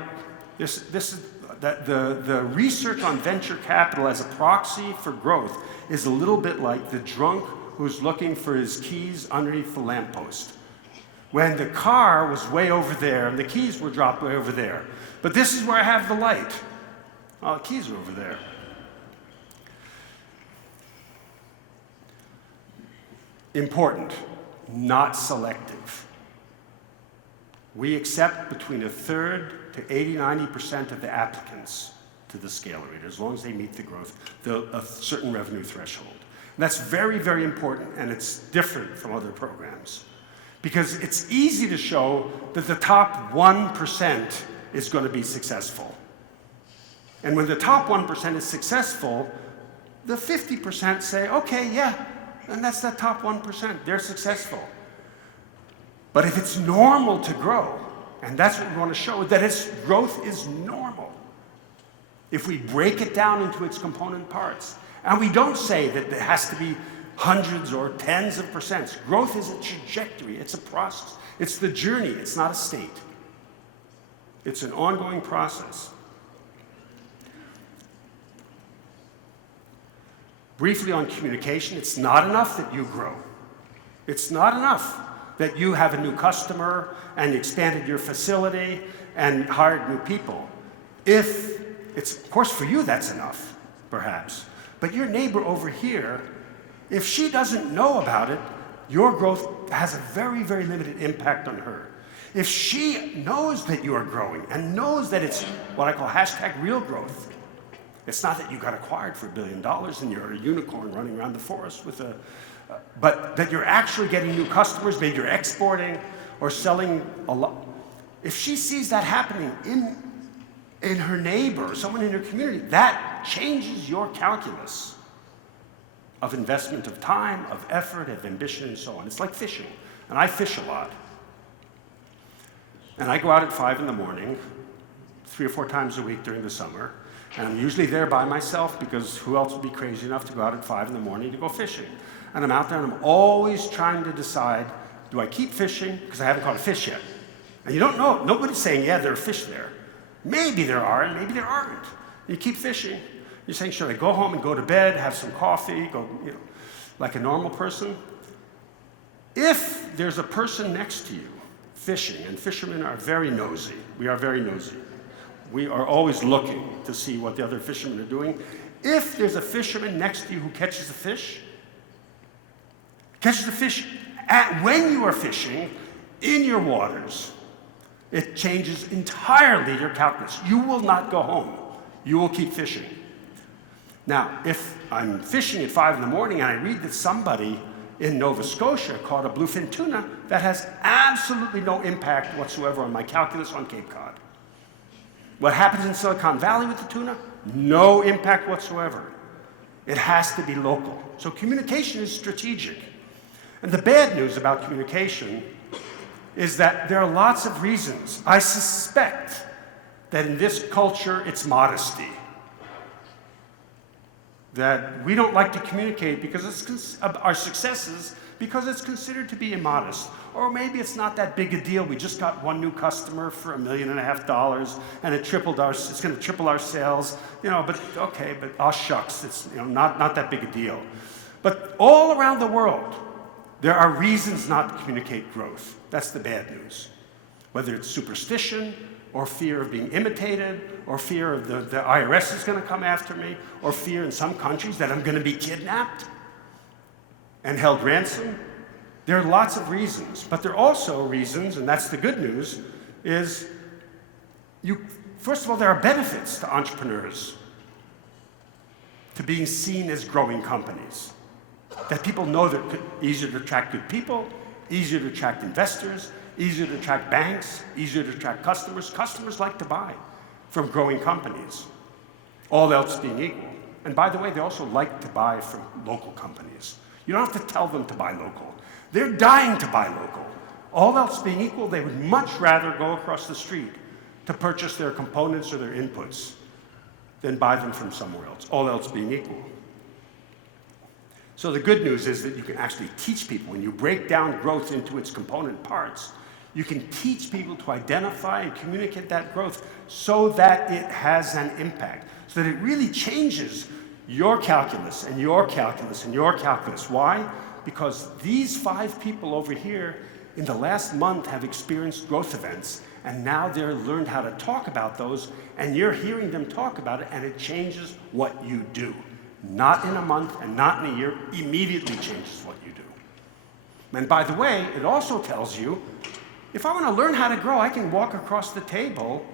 the research on venture capital as a proxy for growth is a little bit like the drunk who's looking for his keys underneath the lamppost. When the car was way over there and the keys were dropped way over there. But this is where I have the light. Oh, the keys are over there. Important, not selective. We accept between 1/3 to 80–90% of the applicants to the Scalerator, as long as they meet the growth, a certain revenue threshold. And that's very, very important, and it's different from other programs. Because it's easy to show that the top 1% is going to be successful. And when the top 1% is successful, the 50% say, okay, yeah, and that's that top 1%, they're successful. But if it's normal to grow, and that's what we want to show, that growth is normal. If we break it down into its component parts, and we don't say that it has to be hundreds or tens of percents. Growth is a trajectory, it's a process. It's the journey, it's not a state. It's an ongoing process. Briefly on communication, it's not enough that you grow. It's not enough that you have a new customer and expanded your facility and hired new people. Of course for you that's enough, perhaps. But your neighbor over here, if she doesn't know about it, your growth has a very, very limited impact on her. If she knows that you are growing and knows that it's what I call #real growth, it's not that you got acquired for $1 billion and you're a unicorn running around the forest with but that you're actually getting new customers, maybe you're exporting or selling a lot. If she sees that happening in her neighbor, someone in her community, that changes your calculus of investment of time, of effort, of ambition, and so on. It's like fishing. And I fish a lot. And I go out at 5 in the morning, 3 or 4 times a week during the summer. And I'm usually there by myself because who else would be crazy enough to go out at 5 in the morning to go fishing? And I'm out there and I'm always trying to decide, do I keep fishing? Because I haven't caught a fish yet. And you don't know. Nobody's saying, yeah, there are fish there. Maybe there are and maybe there aren't. You keep fishing. You're saying, should I go home and go to bed, have some coffee, go, like a normal person? If there's a person next to you fishing, and fishermen are very nosy. We are very nosy. We are always looking to see what the other fishermen are doing. If there's a fisherman next to you who catches a fish when you are fishing in your waters, it changes entirely your calculus. You will not go home. You will keep fishing. Now, if I'm fishing at 5 in the morning and I read that somebody in Nova Scotia caught a bluefin tuna that has absolutely no impact whatsoever on my calculus on Cape Cod. What happens in Silicon Valley with the tuna? No impact whatsoever. It has to be local. So communication is strategic. And the bad news about communication is that there are lots of reasons. I suspect that in this culture, it's modesty. That we don't like to communicate because it's our successes because it's considered to be immodest. Or maybe it's not that big a deal. We just got one new customer for $1.5 million, and it's going to triple our sales. But okay, but oh shucks, it's not that big a deal. But all around the world, there are reasons not to communicate growth. That's the bad news. Whether it's superstition, or fear of being imitated, or fear of the IRS is going to come after me, or fear in some countries that I'm going to be kidnapped and held ransom. There are lots of reasons, but there are also reasons, and that's the good news, is first of all, there are benefits to entrepreneurs, to being seen as growing companies. That people know that it's easier to attract good people, easier to attract investors, easier to attract banks, easier to attract customers. Customers like to buy from growing companies, all else being equal. And by the way, they also like to buy from local companies. You don't have to tell them to buy local. They're dying to buy local. All else being equal, they would much rather go across the street to purchase their components or their inputs than buy them from somewhere else, all else being equal. So the good news is that you can actually teach people, when you break down growth into its component parts, you can teach people to identify and communicate that growth so that it has an impact, so that it really changes your calculus and your calculus and your calculus. Why? Because these 5 people over here in the last month have experienced growth events, and now they're learned how to talk about those, and you're hearing them talk about it, and it changes what you do. Not in a month and not in a year, immediately changes what you do. And by the way, it also tells you, if I want to learn how to grow, I can walk across the table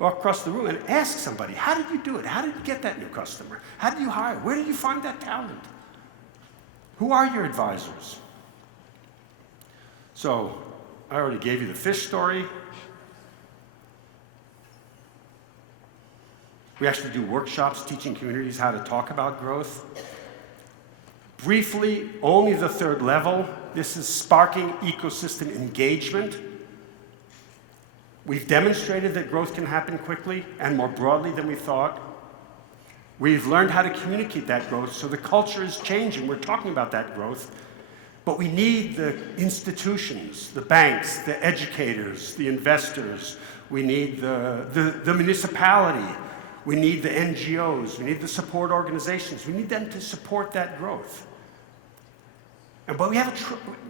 or across the room and ask somebody, how did you do it? How did you get that new customer? How did you hire? Where did you find that talent? Who are your advisors? So, I already gave you the fish story. We actually do workshops teaching communities how to talk about growth. Briefly, only the 3rd level. This is sparking ecosystem engagement. We've demonstrated that growth can happen quickly and more broadly than we thought. We've learned how to communicate that growth, so the culture is changing. We're talking about that growth. But we need the institutions, the banks, the educators, the investors. We need the municipality. We need the NGOs. We need the support organizations. We need them to support that growth. But we have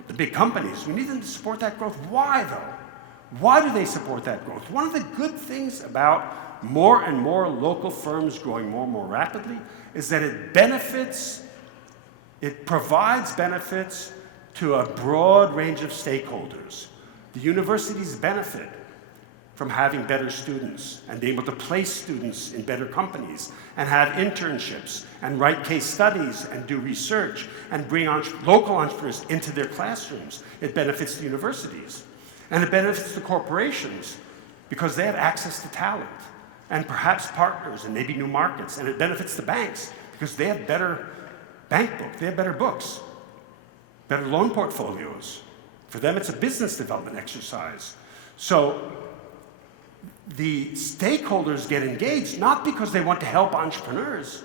the big companies. We need them to support that growth. Why, though? Why do they support that growth? One of the good things about more and more local firms growing more and more rapidly is that it provides benefits to a broad range of stakeholders. The universities benefit from having better students and being able to place students in better companies and have internships and write case studies and do research and bring local entrepreneurs into their classrooms. It benefits the universities. And it benefits the corporations because they have access to talent and perhaps partners and maybe new markets. And it benefits the banks because they have better bank books, they have better books, better loan portfolios. For them, it's a business development exercise. So the stakeholders get engaged not because they want to help entrepreneurs,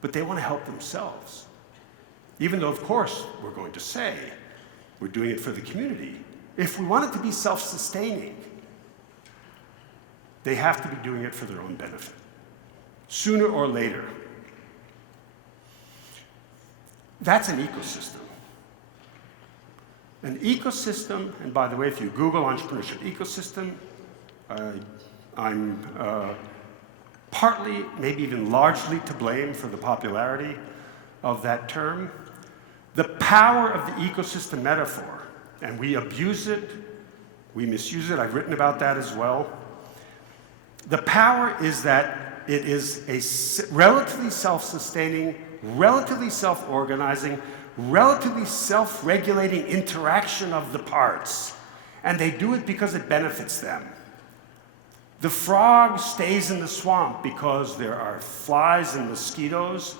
but they want to help themselves. Even though, of course, we're going to say we're doing it for the community. If we want it to be self-sustaining, they have to be doing it for their own benefit, sooner or later. That's an ecosystem. An ecosystem, and by the way, if you Google entrepreneurship ecosystem, I'm partly, maybe even largely to blame for the popularity of that term. The power of the ecosystem metaphor, and we abuse it, we misuse it, I've written about that as well. The power is that it is a relatively self-sustaining, relatively self-organizing, relatively self-regulating interaction of the parts. And they do it because it benefits them. The frog stays in the swamp because there are flies and mosquitoes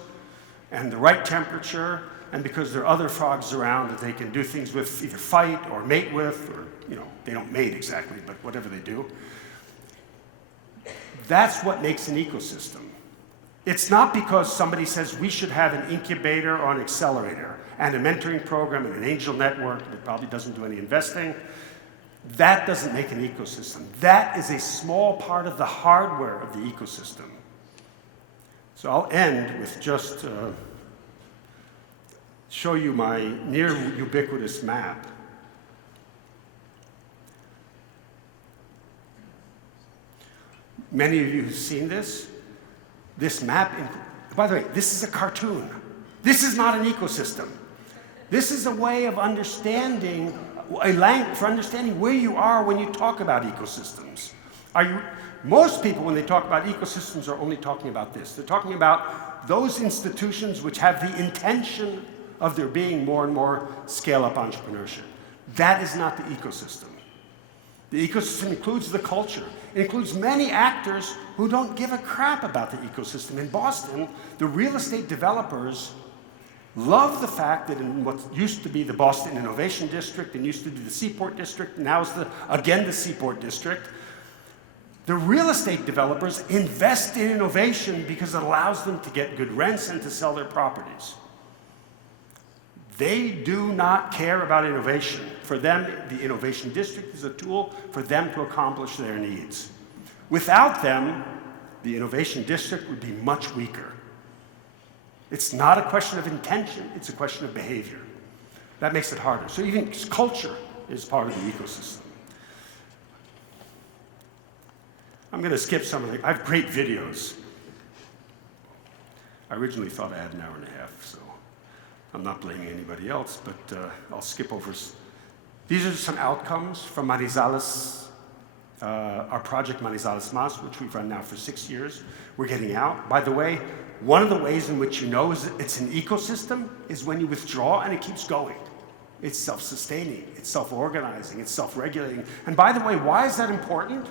and the right temperature, and because there are other frogs around that they can do things with, either fight or mate with, or, they don't mate exactly, but whatever they do. That's what makes an ecosystem. It's not because somebody says we should have an incubator or an accelerator and a mentoring program and an angel network that probably doesn't do any investing. That doesn't make an ecosystem. That is a small part of the hardware of the ecosystem. So I'll end with just show you my near ubiquitous map. Many of you have seen this. This map, by the way, this is a cartoon. This is not an ecosystem. This is a way of understanding, for understanding where you are when you talk about ecosystems. Most people, when they talk about ecosystems, are only talking about this. They're talking about those institutions which have the intention of there being more and more scale-up entrepreneurship. That is not the ecosystem. The ecosystem includes the culture. It includes many actors who don't give a crap about the ecosystem. In Boston, the real estate developers love the fact that in what used to be the Boston Innovation District and used to be the Seaport District, and now is again the Seaport District, the real estate developers invest in innovation because it allows them to get good rents and to sell their properties. They do not care about innovation. For them, the Innovation District is a tool for them to accomplish their needs. Without them, the Innovation District would be much weaker. It's not a question of intention, it's a question of behavior. That makes it harder. So even culture is part of the ecosystem. I'm going to skip some of the, I have great videos. I originally thought I had an hour and a half, so I'm not blaming anybody else, but I'll skip over. These are some outcomes from Manizales, our project Manizales Mas, which we've run now for 6 years. We're getting out. By the way, one of the ways in which you know it's an ecosystem is when you withdraw and it keeps going. It's self-sustaining, it's self-organizing, it's self-regulating. And by the way, why is that important?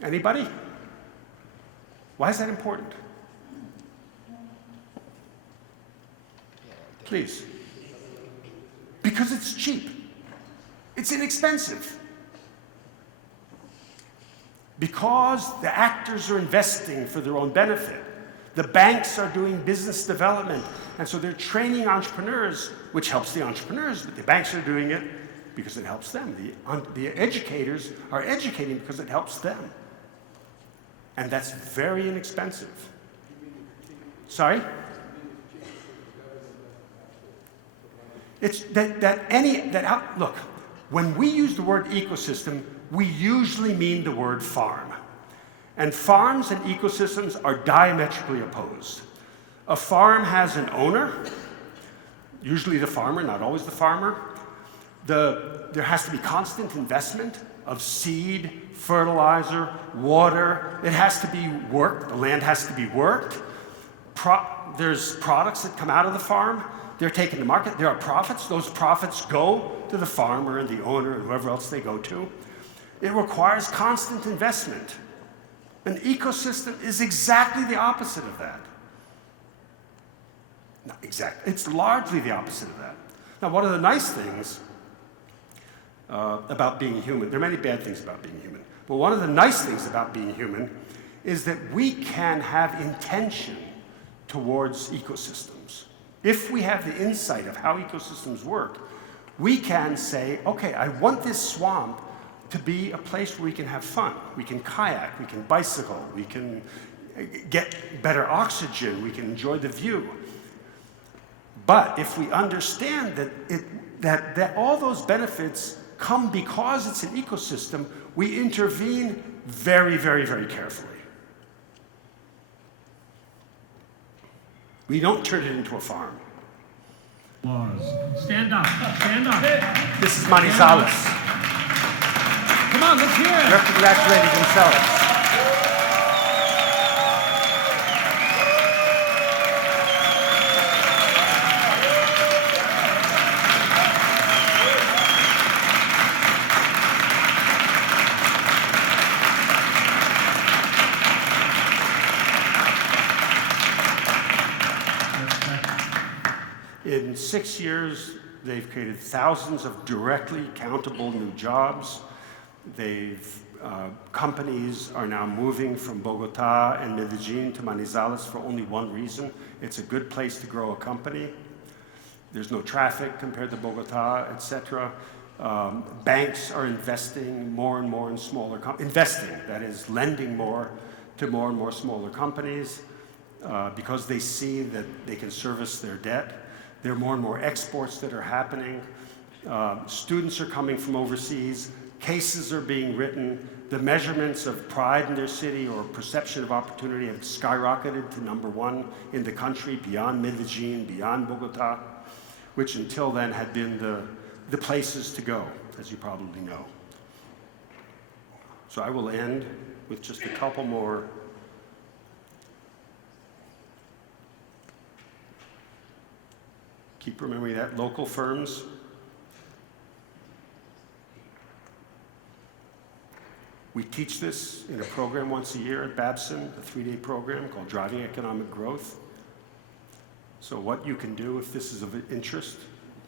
Anybody? Why is that important? Please. Because it's cheap. It's inexpensive. Because the actors are investing for their own benefit. The banks are doing business development, and so they're training entrepreneurs, which helps the entrepreneurs, but the banks are doing it because it helps them. The educators are educating because it helps them. And that's very inexpensive. Sorry? It's look, when we use the word ecosystem, we usually mean the word farm. And farms and ecosystems are diametrically opposed. A farm has an owner, usually the farmer, not always the farmer. There has to be constant investment of seed, fertilizer, water. It has to be worked. The land has to be worked. There's products that come out of the farm. They're taken to market. There are profits. Those profits go to the farmer and the owner and whoever else they go to. It requires constant investment. An ecosystem is exactly the opposite of that. Not exactly. It's largely the opposite of that. Now, one of the nice things about being human, there are many bad things about being human, but one of the nice things about being human is that we can have intention towards ecosystems. If we have the insight of how ecosystems work, we can say, okay, I want this swamp to be a place where we can have fun. We can kayak, we can bicycle, we can get better oxygen, we can enjoy the view. But if we understand that all those benefits come because it's an ecosystem, we intervene very, very, very carefully. We don't turn it into a farm. Laws. Stand up. Stand up. This is Manizales. Come on, let's hear it. They're congratulating themselves. In 6 years, they've created thousands of directly countable new jobs. Companies are now moving from Bogota and Medellin to Manizales for only one reason. It's a good place to grow a company. There's no traffic compared to Bogota, etc. Banks are investing more and more in smaller companies. Investing, that is, lending more to more and more smaller companies because they see that they can service their debt. There are more and more exports that are happening. Students are coming from overseas. Cases are being written. The measurements of pride in their city or perception of opportunity have skyrocketed to #1 in the country, beyond Medellin, beyond Bogota, which until then had been the places to go, as you probably know. So I will end with just a couple more. Keep remembering that local firms. We teach this in a program once a year at Babson, a 3-day program called Driving Economic Growth. So what you can do if this is of interest,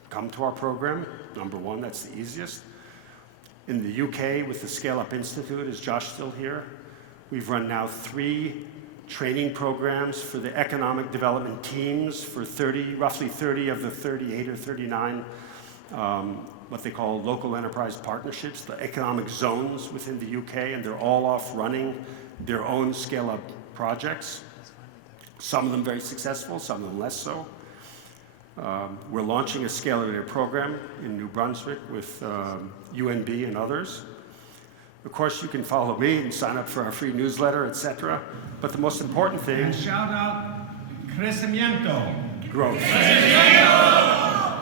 come to our program. #1, that's the easiest. In the UK with the Scale Up Institute, is Josh still here? We've run now 3 training programs for the economic development teams for roughly 30 of the 38 or 39 what they call local enterprise partnerships, the economic zones within the UK, and they're all off running their own scale-up projects. Some of them very successful, some of them less so. We're launching a Scale-Up program in New Brunswick with UNB and others. Of course, you can follow me and sign up for our free newsletter, etc. But the most important thing... And shout out crecimiento. Growth.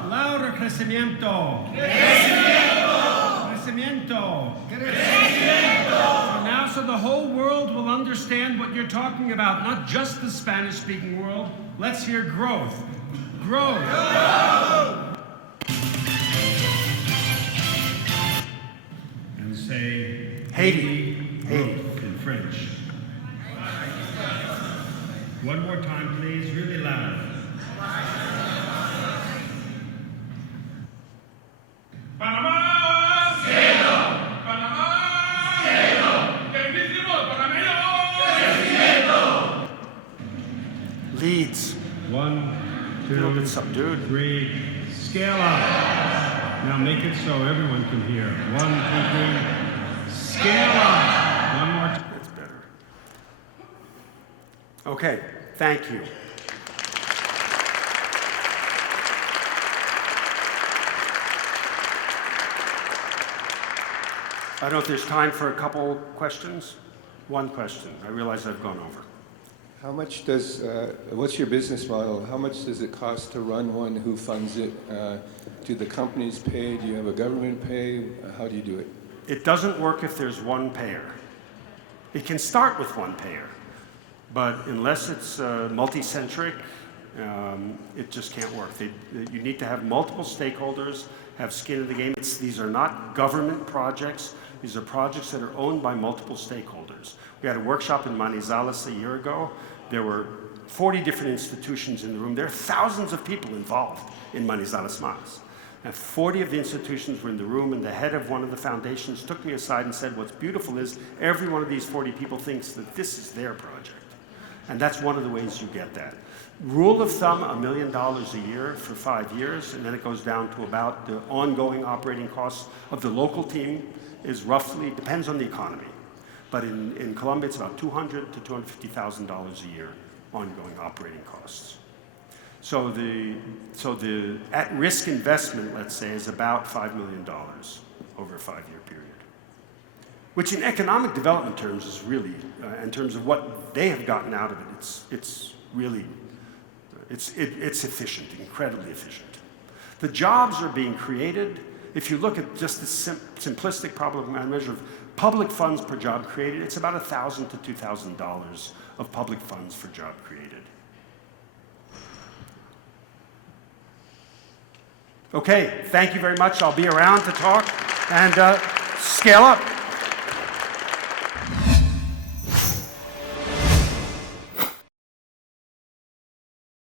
Louder, crecimiento. Crecimiento. Crecimiento. Crecimiento. So the whole world will understand what you're talking about, not just the Spanish-speaking world. Let's hear growth. Growth. And say Haiti. Growth in French. One more time, please, really loud. Panama! Panama! Leads. 1, A little 2, bit subdued. 3, scale up. Now make it so everyone can hear. 1, 2, 3, scale up. One more time. That's better. Okay, thank you. I don't know if there's time for a couple questions. One question. I realize I've gone over. How much does, what's your business model? How much does it cost to run one? Who funds it? Do the companies pay? Do you have a government pay? How do you do it? It doesn't work if there's one payer. It can start with one payer, but unless it's multi-centric, it just can't work. You need to have multiple stakeholders, have skin in the game. These are not government projects. These are projects that are owned by multiple stakeholders. We had a workshop in Manizales a year ago. There were 40 different institutions in the room. There are thousands of people involved in Manizales Mas. And 40 of the institutions were in the room, and the head of one of the foundations took me aside and said, what's beautiful is every one of these 40 people thinks that this is their project. And that's one of the ways you get that. Rule of thumb, $1 million a year for 5 years, and then it goes down to about the ongoing operating costs of the local team is roughly, depends on the economy. But in Colombia, it's about $200,000 to $250,000 a year ongoing operating costs. So the at-risk investment, let's say, is about $5 million over a 5-year period, which in economic development terms is really, in terms of what they have gotten out of it, it's really, it's efficient, incredibly efficient. The jobs are being created. If you look at just the simplistic problem measure of public funds per job created, it's about $1,000 to $2,000 of public funds for job created. Okay, thank you very much. I'll be around to talk and scale up.